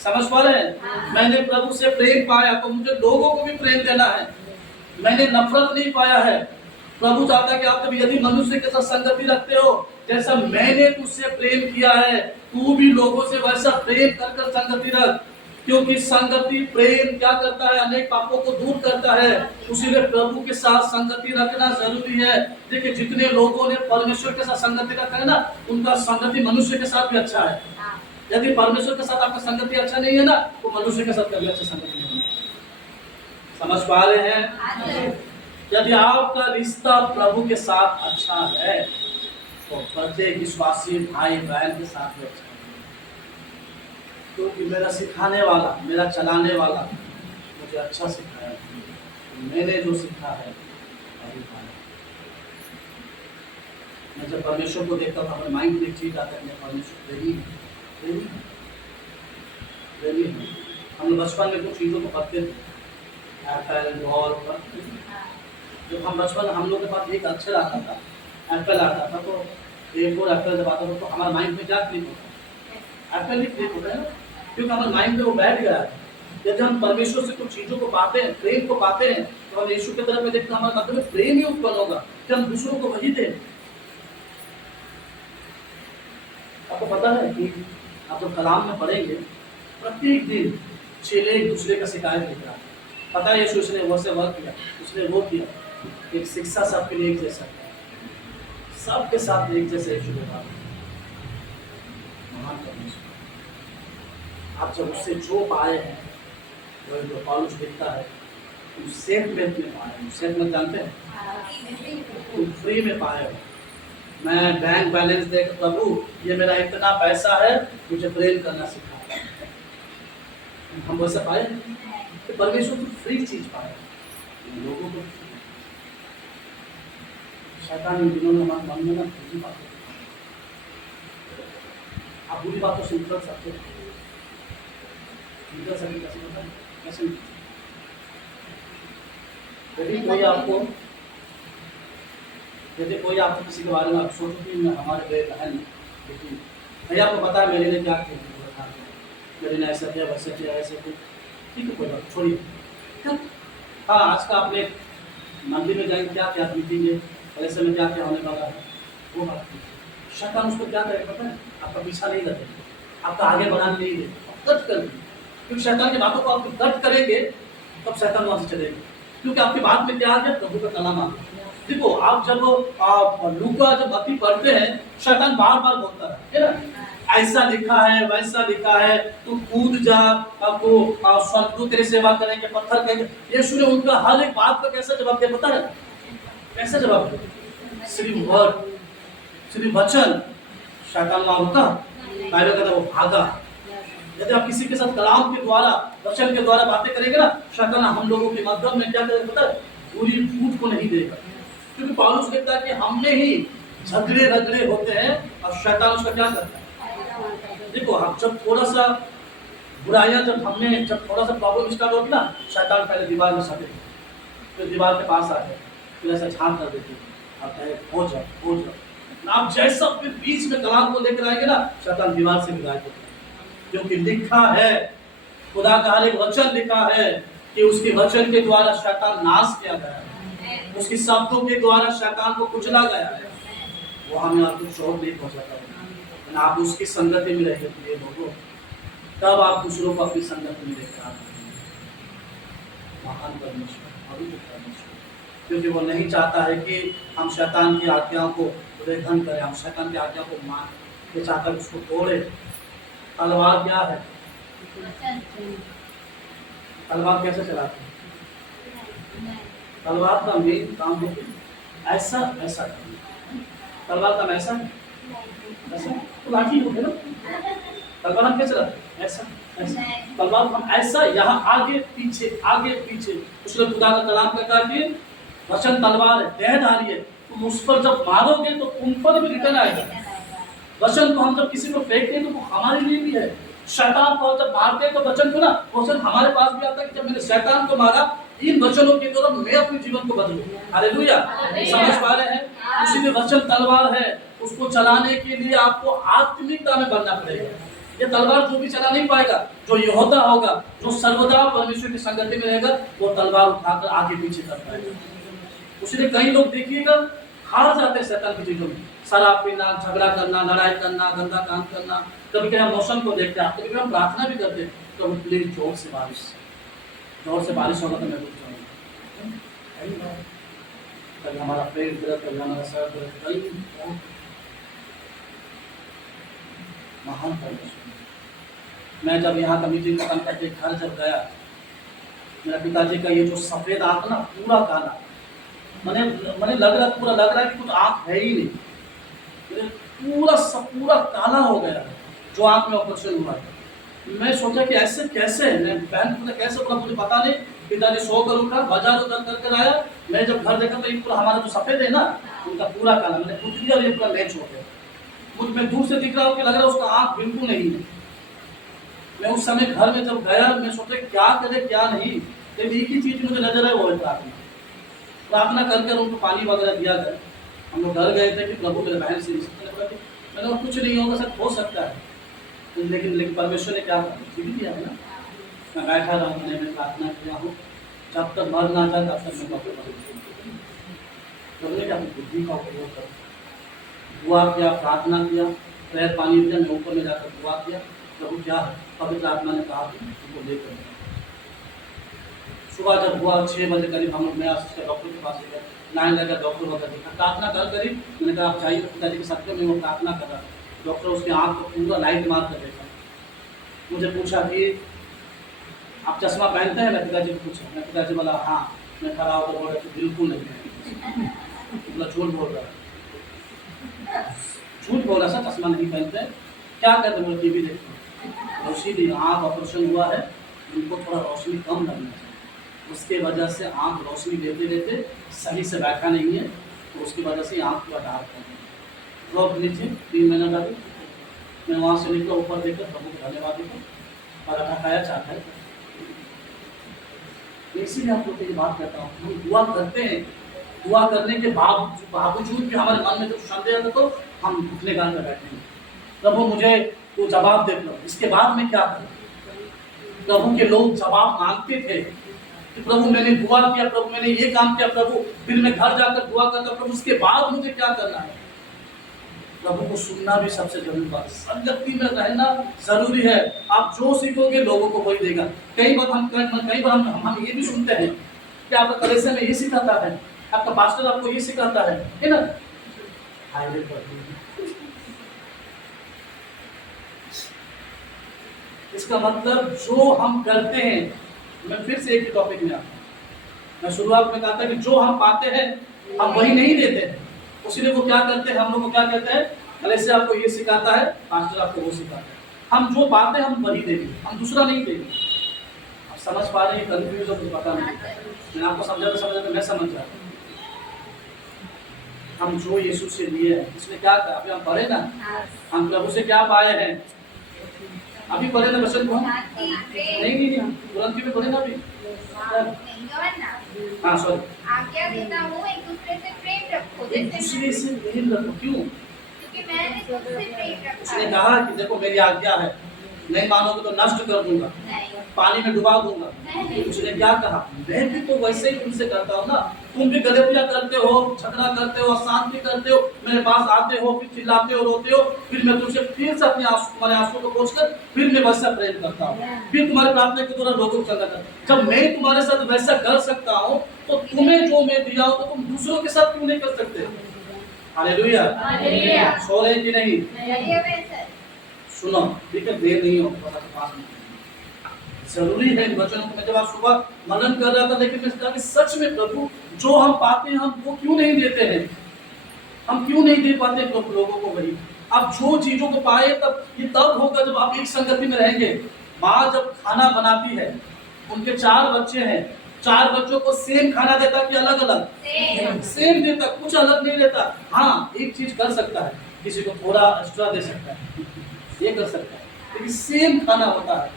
समझ पा रहे हैं? हाँ। मैंने प्रभु से प्रेम पाया तो मुझे लोगों को भी प्रेम देना है। मैंने नफरत नहीं पाया है। प्रभु चाहता है कि आप कभी यदि मनुष्य के साथ संगति रखते हो, जैसा मैंने तुझसे प्रेम किया है, तू भी लोगों से वैसा प्रेम कर कर संगति रख। क्योंकि संगति प्रेम क्या करता है, अनेक पापों को दूर करता है। उसीलिए प्रभु के साथ संगति रखना जरूरी है। देखिए जितने लोगों ने परमेश्वर के साथ संगति रखा है ना, उनका संगति मनुष्य के साथ भी अच्छा है। यदि परमेश्वर के साथ आपका संगति अच्छा नहीं है ना, तो मनुष्य के साथ कभी अच्छा संगति नहीं है। समझ पा रहे हैं? यदि आपका रिश्ता प्रभु के साथ अच्छा है तो प्रत्येक विश्वासी भाई बहन के साथ भी अच्छा है। क्योंकि मेरा सिखाने वाला, मेरा चलाने वाला मुझे अच्छा सिखाया, मैंने जो सीखा है वही पाया। मैं जब परमेश्वर को देखता था, मेरे माइंड में एक चीज आता है, परमेश्वर प्रेमी है। हम लोग बचपन में कुछ चीज़ों को पढ़ते थे, एप्पल, बॉल पढ़ते थे। जब हम बचपन हम लोग के पास एक अक्षर आता था, एप्पल आता था, तो एक और एप्पल जब आता था तो हमारे माइंड में क्या क्लिक होता है, एप्पल ही क्लिक होता है ना, क्योंकि हमारे माइंड में वो बैठ गया है। जब हम परमेश्वर से कुछ चीज़ों को पाते हैं, प्रेम को पाते हैं, तो हम यीशु की तरफ में देखते हैं, हमारे मतलब में प्रेम ही उत्पन्न होगा कि हम दूसरों को वही दें। आपको पता है कि आप जब कलाम में पढ़ेंगे, प्रत्येक दिन चेले एक दूसरे का शिकायत लेकर आते हैं। पता है यीशु ने वो से वह किया, उसने वो किया। एक शिक्षा सबके लिए एक जैसा, सबके साथ एक जैसे यीशु ने कहा, महान परमेश्वर। आप जब उससे जो पाए हैं, जो पौलुस लिखता है, तुम सेंट में पाए हो। सेंट में जानते हैं, तुम फ्री में पाए हो। मैं बैंक बैलेंस देकर प्रभु ये मेरा इतना पैसा है, मुझे प्रेम करना सिखा। हम वैसा पाए तो परमेश्वर को फ्री चीज पाए, लोगों को शैतान इन दिनों में हमारे मन में ना बुरी बातें, आप बुरी बातों से निकल सकते हो, निकल सकते कैसे पता है? कैसे यदि कोई आपको किसी के बारे में आप सोचो कि हमारे बड़े बहन, लेकिन भैया आपको पता है मेरे लिए क्या किया, मेरे ने ऐसा किया, वैसा किया, ऐसा किया, ठीक है कोई बात छोड़िए। हाँ, आज का आपने मंदिर में जाएंगे, क्या क्या मीटिंग है, ऐसे में क्या क्या होने वाला है, वो बात शैतान उसको क्या करेगा पता है? आपका पीछा नहीं लगेगा, आपका आगे बढ़ाने नहीं दे, कट कर देंगे। क्योंकि शैतान की बातों को आप कट करेंगे तब शैतान वहाँ से चलेगा। क्योंकि आपकी बात में क्या आ गया, प्रभु का कलाम आ गया। देखो आप जब लूका जब भक्ति पढ़ते हैं, शैतान बार बार बोलता है ना, ऐसा लिखा है वैसा लिखा है, तुम कूद जा, आपको स्वर्गदूत तेरी सेवा करेंगे, पत्थर कहेंगे। यीशु ने उनका हर एक बात का कैसे जवाब दिया पता है? कैसे जवाब दिया? सिर्फ वर्ड, सिर्फ वचन। शैतान वहां रुका, पहले कहता वो भागा। यदि आप किसी के साथ कलाम के द्वारा, वचन के द्वारा बातें करेंगे ना, शैतान हम लोगों के मध्यम में क्या करेगा पता है? पूरी फूट को नहीं देगा। क्योंकि पौलुस कहता है कि हमने ही झगड़े रगड़े होते हैं और शैतान उसका क्या करता है? देखो, हम जब थोड़ा सा बुराइयां, जब थोड़ा सा प्रॉब्लम स्टार्ट होती ना, शैतान पहले दीवार में सटे, फिर दीवार के पास आ जाए, फिर ऐसा झांक कर देते, आप कहे हो जाओ। आप जैसा फिर बीच में कलाम को लेकर आएंगे ना, शैतान दीवार से विदाई होता है। क्योंकि लिखा है, खुदा का हर एक वचन लिखा है कि उसके वचन के द्वारा शैतान नाश किया गया है, उसके शब्दों के द्वारा शैतान को कुचला गया है। वो हमें आपको चोट नहीं पहुंचाता है। आप उसकी संगति में रहेंगे प्रिय लोगों, तब आप दूसरों को अपनी संगति में लेकर आते हैं। महान परमेश्वर, पवित्र परमेश्वर, क्योंकि वो नहीं चाहता है कि हम शैतान की आज्ञाओं को उल्लंघन करें, हम शैतान की आज्ञा को मान के चाहता है उसको तोड़े। तलवार क्या है? तलवार कैसे चलाते हैं? तलवार का मेन काम है ऐसा ऐसा करना। तलवार का ऐसा ऐसा तो लाठी होते ना, तलवार हम क्या चलाते हैं? ऐसा ऐसा। तलवार हम ऐसा यहाँ आगे पीछे आगे पीछे। उसने खुदा का कलाम कहता है कि वचन तलवार है, देहधारी है, तुम उस पर जब मारोगे तो तुम पर भी रिटर्न आएगा। वचन को हम जब किसी को फेंकते हैं तो वो हमारे लिए भी है। शैतान को जब मारते हैं तो वचन को ना, वचन हमारे पास भी आता है कि जब मैंने शैतान को मारा, इन वचनों के द्वारा मैं अपने जीवन को बदलूं। हालेलुया, समझ पा रहे हैं? इसीलिए वचन तलवार है, उसको चलाने के लिए आपको आत्मिकता में बनना पड़ेगा। ये तलवार जो भी चला नहीं पाएगा, जो योद्धा होगा, जो सर्वदा परमेश्वर की संगति में रहेगा, वो तलवार उठाकर आगे पीछे कर पाएगा। उसने कई लोग देखिएगा हार जाते हैं शैतान की चीजों में, शराब पीना, झगड़ा करना, लड़ाई करना, गंदा काम करना। कभी कभी हम मौसम को देखते हैं, कभी कभी हम प्रार्थना भी करते हैं, तो प्लीज जोर से बारिश होगा तो मैं रुक जाऊंगा। कभी हमारा पेट दर्द, कभी हमारा सर दर्द, कई महान परमेश्वर। मैं जब यहाँ का मीटिंग खत्म करके घर जब गया, मेरा पिताजी का ये जो सफेद आंख ना पूरा काला, मैंने लग रहा है कि कुछ आंख है ही नहीं, पूरा काला हो गया जो आंख में ऑपरेशन हुआ है। मैं सोचा कि ऐसे कैसे, मैं बहन को कैसे बोला, मुझे पता नहीं। पिताजी सोकर उठा, बाजार उधर करके आया। मैं जब घर देखा तो ये पूरा हमारा जो सफेद है ना, उनका पूरा काला, मैंने पूछ लिया और ये पूरा मैच हो गया। मुझ में दूर से दिख रहा हो कि लग रहा है उसका आंख बिल्कुल नहीं है। मैं उस समय घर में जब गया, मैं सोचा क्या करे क्या नहीं, लेकिन एक ही चीज मुझे नजर है, वो है प्रार्थना कर उनको पानी वगैरह दिया गया। हम लोग डर गए थे कि प्रभु मेरे बहन से मैंने कुछ नहीं होगा, सब हो सकता है, लेकिन परमेश्वर ने क्या ठीक दिया है ना। मैं बैठा रहा हूँ, मैंने प्रार्थना किया हूँ, जब तक मर ना जाए तब तक मैं प्रभु ने अपनी बुद्धि का उपयोग कर दुआ किया, प्रार्थना किया, प्रेयर पानी दिया। मैं ऊपर में जाकर दुआ किया, प्रभु क्या है, पवित्र आत्मा ने कहा कि उनको लेकर। सुबह जब हुआ 6 बजे करीब हम लोग, मैं डॉक्टर के पास गया, लाइन लगा, डॉक्टर वगैरह देखा, प्रार्थना कर करीब मैंने कहा आप चाहिए, पिताजी के साथ में वो प्रार्थना कर रहा। डॉक्टर उसके आँख को पूरा लाइट मार कर देखा। मुझे पूछा कि आप चश्मा पहनते हैं? मैं पिताजी को पूछा, मैं पिताजी बोला हाँ। मैं खड़ा होकर बोल रहा कि बिल्कुल नहीं, बोला झूठ बोल रहा, झूठ बोल रहा, चश्मा नहीं पहनते। क्या करते? बोले टीवी देखते। रोशनी, आँख ऑपरेशन हुआ है, उनको थोड़ा रोशनी कम लगना चाहिए, उसके वजह से आँख रोशनी लेते लेते सही से बैठा नहीं है, तो उसकी वजह से आँख पूरा डार्क हो गया। ड्रॉप नीचे 3 महीना डाली। मैं वहाँ से निकला, ऊपर देखकर प्रभु को धन्यवाद देकर पराठा खाया, चाय खाया। इसीलिए आप लोग की बात कहता हूँ, हम दुआ करते हैं, दुआ करने के बावजूद भी हमारे मन में जो संदेह है तो हम घुटने गाल में बैठेंगे, प्रभु मुझे तो जवाब दे दो, इसके बाद में क्या करूँ। प्रभु के लोग जवाब मांगते थे कि प्रभु मैंने दुआ किया, प्रभु मैंने ये काम किया, प्रभु फिर मैं घर जाकर दुआ करता, प्रभु उसके बाद मुझे क्या करना है। प्रभु को सुनना भी सबसे जरूरी बात, संगति में रहना जरूरी है। आप जो सीखोगे लोगों को वही देगा। कई बार हम ये भी सुनते हैं कि आपका कलेक्शन में ये सिखाता है, आपका पास्टर आपको ये सिखाता है ना। इसका मतलब जो हम करते हैं, मैं फिर से एक ही टॉपिक में आता हूँ। मैं शुरुआत में कहा था कि जो हम पाते हैं हम वही नहीं देते हैं, उसीलिए वो क्या करते हैं, हम लोग को क्या कहते हैं, कलीसिया आपको ये सिखाता है, पास्टर आपको वो सिखाता है। हम जो पाते हैं हम वही देंगे, हम दूसरा नहीं देंगे। आप समझ पा रहे हैं, कंफ्यूज हो कुछ पता नहीं, मैंने आपको समझाते मैं समझ जाता हूँ। हम जो यीशु से लिए हैं, इसने क्या कहा, अभी हम पढ़े ना, हम प्रभु से क्या पाए हैं, अभी पढ़े ना वचन को, नहीं तुरंत में पढ़े ना अभी, हाँ सॉरी, आज्ञा देता हूँ एक दूसरे से प्रेम रखो, एक दूसरे से प्रेम रखो। क्यों? क्योंकि मैंने तुमसे प्रेम रखा उसने है। कहा कि देखो मेरी आज्ञा है, नहीं मानोगे तो नष्ट कर दूंगा, नहीं, पानी में डुबा दूंगा। उसने क्या कहा, मैं भी तो वैसे ही तुमसे करता हूँ ना, तुम भी गलतियां करते हो, झगड़ा करते हो, अशांति करते हो, मेरे पास आते हो, फिर चिल्लाते हो, रोते हो, फिर मैं तुमसे फिर से अपने तुम्हारे आंसू को पोंछकर फिर मैं वैसा प्रेम करता हूँ, फिर तुम्हारे प्रार्थना के दौरान लोगों को चंगा करता। जब मैं तुम्हारे साथ वैसा कर सकता हूँ तो तुम्हें जो मैं दिया हूँ तो तुम दूसरों के साथ क्यों नहीं कर सकते? हालेलुया, सो रहे कि नहीं? सुनो, ठीक है, देर नहीं हो, 5 मिनट जरूरी है इन वचनों को। मैं जब आज सुबह मनन कर रहा था, लेकिन मैं कहा कि सच में प्रभु जो हम पाते हैं हम वो क्यों नहीं देते हैं, हम क्यों नहीं दे पाते लोगों को वही। अब जो चीजों को पाए तब ये तब होगा जब आप एक संगति में रहेंगे। माँ जब खाना बनाती है, उनके 4 बच्चे हैं, 4 बच्चों को सेम खाना देता कि अलग अलग? सेम देता, कुछ अलग नहीं देता। हाँ, एक चीज कर सकता है, किसी को थोड़ा एक्स्ट्रा दे सकता है, ये कर सकता है, लेकिन सेम खाना होता है।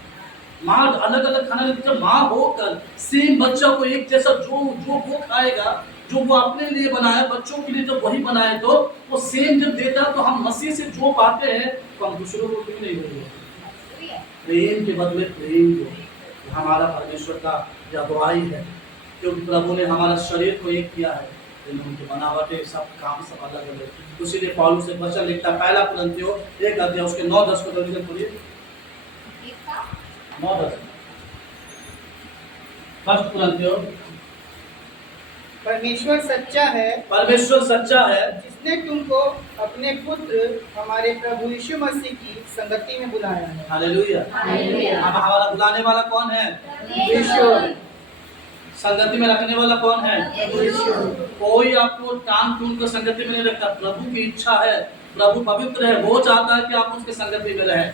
माँ अलग अलग खाना देती है, माँ होकर सेम बच्चा को एक जैसा जो वो खाएगा, जो वो अपने लिए बनाया, बच्चों के लिए जब वही बनाए तो वो सेम जब देता, तो हम मसीह से जो पाते हैं तो हम दूसरों को क्यों नहीं देंगे? प्रेम के बदले प्रेम दो, हमारा परमेश्वर का यह दुआई है, क्योंकि प्रभु ने हमारा शरीर को एक किया है, लेकिन उनकी बनावटें सब काम सब अलग अलग। इसीलिए पौलुस से वचन लिखता है, पहला कुरिन्थियों 1 अध्याय उसके 9-10 को जल्दी से पढ़िए। 9-10 फर्स्ट कुरिन्थियों। परमेश्वर सच्चा है, परमेश्वर सच्चा है, जिसने तुमको अपने पुत्र हमारे प्रभु यीशु मसीह की संगति में बुलाया है। हालेलुया। अब हमारा बुलाने वाला कौन है? ईश्वर। संगति में रखने वाला कौन है? कोई आपको टांग टूंग कर संगति में नहीं रखता। प्रभु की इच्छा है, प्रभु पवित्र है, वो चाहता है कि आप उसके संगति में रहें।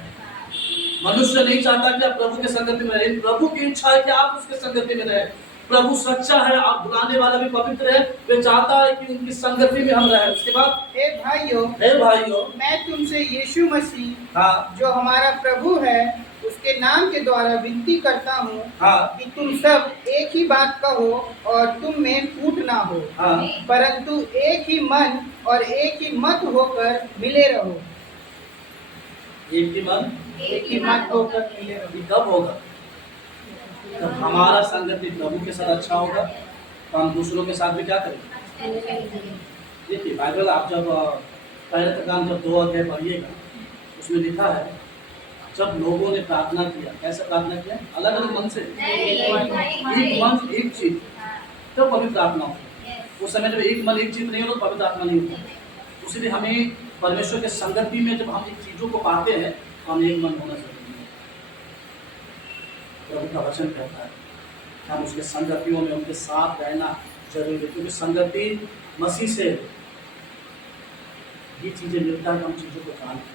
मनुष्य नहीं चाहता कि आप प्रभु के संगति में रहें, प्रभु की इच्छा है कि आप उसके संगति में रहें। प्रभु सच्चा है, आप बुलाने वाला भी पवित्र है, वे चाहता है कि उनकी संगति में हम रहें। उसके बाद हे भाइयों, मैं तुमसे यीशु मसीह, हाँ, जो हमारा प्रभु है, उसके नाम के द्वारा विनती करता हूँ, हाँ, कि तुम सब एक ही बात कहो और तुम में फूट ना हो, हाँ, परंतु एक ही मन और एक ही मत होकर मिले रहो। एक ही मन, एक ही मत होकर मिले रहो। ये कब होगा? जब हमारा संगति प्रभु के साथ अच्छा होगा तो हम दूसरों के साथ भी क्या करेंगे? देखिए बाइबल आप जब पहले तक हम जब 2 अध्याय पढ़िएगा, उसमें लिखा है जब लोगों ने प्रार्थना किया, कैसे प्रार्थना किया? अलग अलग मन से, एक मन एक चित्त, तब पवित्र आत्मा होती। उस समय जब एक मन एक चित्त नहीं हो तो पवित्र आत्मा नहीं होता। इसलिए हमें परमेश्वर के संगति में जब हम इन चीजों को पाते हैं तो हम एक मन होना चाहिए। प्रभु का वचन कहता है हम उसके संगतियों में उनके साथ रहना जरूरी है, क्योंकि संगति मसीह से ये चीजें मिलता है। हम चीजों को जानते हैं।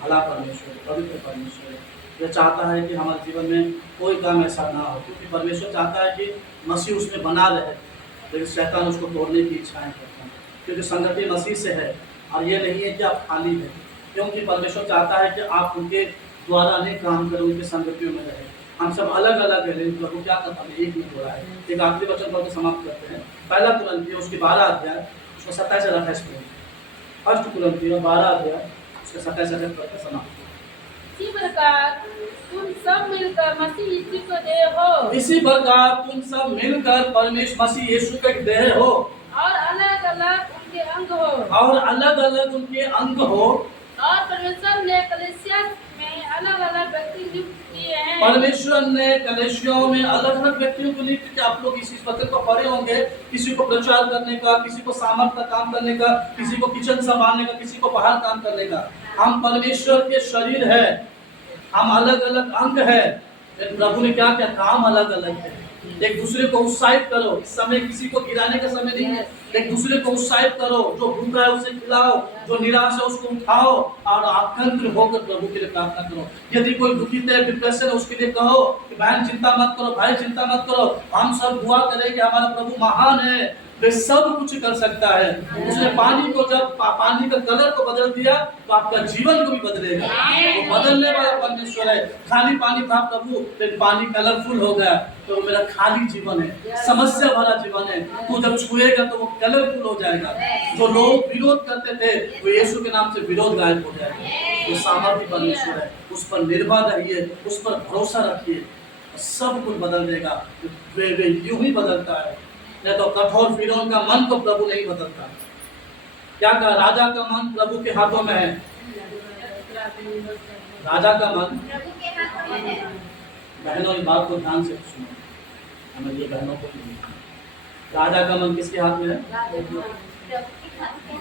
भला परमेश्वर, पवित्र परमेश्वर, यह चाहता है कि हमारे जीवन में कोई काम ऐसा ना हो, क्योंकि परमेश्वर चाहता है कि मसीह उसमें बना रहे, लेकिन शैतान उसको तोड़ने की इच्छाएं करता है, क्योंकि संगति मसीह से है। और ये नहीं है कि आप खाली हैं, क्योंकि परमेश्वर चाहता है कि आप उनके द्वारा अनेक काम करें, उनकी संगतियों में रहे। हम सब अलग अलग है, लेकिन प्रभु क्या करता है? एक में हो रहा है। एक आखिरी वचन पढ़ के समाप्त करते हैं, पहला कुरिन्थियों उसके 12 अध्याय उसको 27 से 28 पढ़ें। फर्स्ट कुरिन्थियों 12 अध्याय उसके 27 से 28 पढ़ के समाप्त। इसी प्रकार तुम सब मिलकर मसीह यीशु को देह हो, इसी प्रकार तुम सब मिलकर परमेश्वर मसीह यीशु का एक देह हो, और अलग अलग उनके अंग हो, और अलग अलग उनके अंग हो। और परमेश्वर ने कलीसिया में अलग अलग व्यक्ति नियुक्त किए हैं। परमेश्वर ने कलीसियाओं में अलग अलग व्यक्तियों को नियुक्त किया। आप लोग इस पत्र को पढ़े होंगे, किसी को प्रचार करने का, किसी को सामर्थ का काम करने का, किसी को किचन संभालने का, किसी को बाहर काम करने का। हम परमेश्वर के शरीर है, हम अलग अलग अंग है, लेकिन प्रभु ने क्या क्या काम अलग अलग है। एक दूसरे को उत्साहित करो। इस समय किसी को गिराने का समय नहीं है। एक दूसरे को उत्साहित करो। जो भूखा है उसे खिलाओ, जो निराश है उसको उठाओ और आतंक होकर प्रभु के लिए प्रार्थना करो। यदि कोई दुखित है, डिप्रेशन है, उसके लिए कहो कि बहन चिंता मत करो, भाई चिंता मत करो, हम सब दुआ करें कि हमारा प्रभु महान है, वे सब कुछ कर सकता है। उसने पानी को जब पानी का कलर को बदल दिया तो आपका जीवन को भी बदलेगा। वो बदलने वाला परमेश्वर है। खाली पानी था प्रभु, फिर पानी कलरफुल हो गया। तो मेरा खाली जीवन है, समस्या भरा जीवन है, तो जब छुएगा तो वो कलरफुल हो जाएगा। जो लोग विरोध करते थे वो यीशु के नाम से विरोध गायब हो जाएगा। वो सामर्थ्य परमेश्वर है, उस पर निर्भर रहिए, उस पर भरोसा रखिए, सब कुछ बदल देगा। वे यूं ही बदलता है। नहीं तो कठोर फिरौन का मन को प्रभु नहीं बदलता। क्या कहा? राजा का मन प्रभु के हाथों में है। राजा का मन प्रभु के हाथों में है। बहनों इस बात को ध्यान से सुनो, हमें ये बहनों को राजा का मन किसके हाथ में है?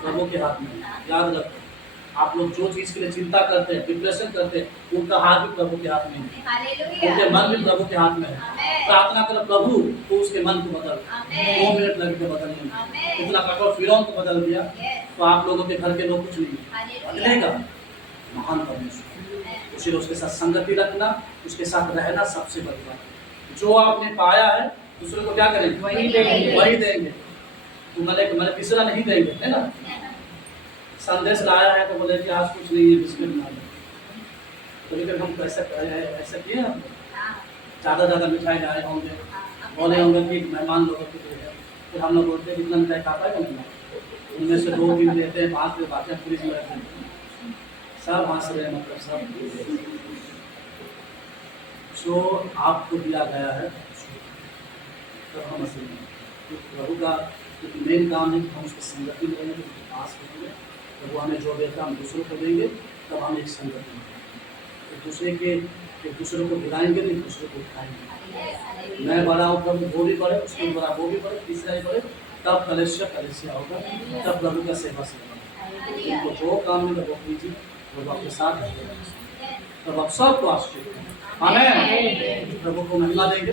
प्रभु के हाथ में। याद रखो, आप लोग जो चीज के लिए चिंता करते हैं, डिप्रेशन करते हैं, उनका हाथ भी प्रभु के हाथ में है। हालेलुया। उनके मन भी प्रभु के हाथ में है। आमेन। प्रार्थना करो प्रभु तो उसके मन को बदल। आमेन। 2 मिनट लगेगा बदलने में। आमेन। इतना कठोर फिरौन को बदल दिया यस। तो आप लोगों के घर के लोग कुछ नहीं हालेलुया। बदलेगा। महान परमेश्वर, उसी उसके साथ संगति रखना, उसके साथ रहना सबसे बड़ी बात। जो आपने पाया है दूसरे को क्या करेंगे? वही देंगे। वही देंगे। तो मैंने तीसरा नहीं देंगे, है ना? संदेश लाया है तो बोले कि आज कुछ नहीं है, बिस्किट बना लो। तो लेकिन हम ऐसा किए हैं, ज़्यादा मिठाई लाए होंगे, बोले होंगे कि मेहमान लोगों के लिए है। फिर हम लोग बोलते हैं कितना मिठाई खा पाएगा मेहमान, उनमें से 2-3 देते हैं, 5 में बातें पूरी में रहते हैं, सब हंस रहे हैं। मतलब सब जो आपको दिया गया है तो हम हंसे प्रभु का मेन काम है कि हम उसकी संगति में रहेंगे, उसके पास रहेंगे। प्रभु हमें जो देता हम दूसरों को देंगे, तब हम एक संगति में एक दूसरे को गिराएंगे नहीं, दूसरे को उठाएंगे। मैं बड़ा हूँ प्रभु वो भी बढ़े, उसके बड़ा वो भी बढ़े, तीसरा ही बढ़े, तब कलेसिया होगा, तब प्रभु का सेवा होगा। तो जो काम में वो कीजिए, प्रभु आपके साथ रहेगा, तब आप सबको आश्चर्य। आमीन। प्रभु को महिमा देंगे।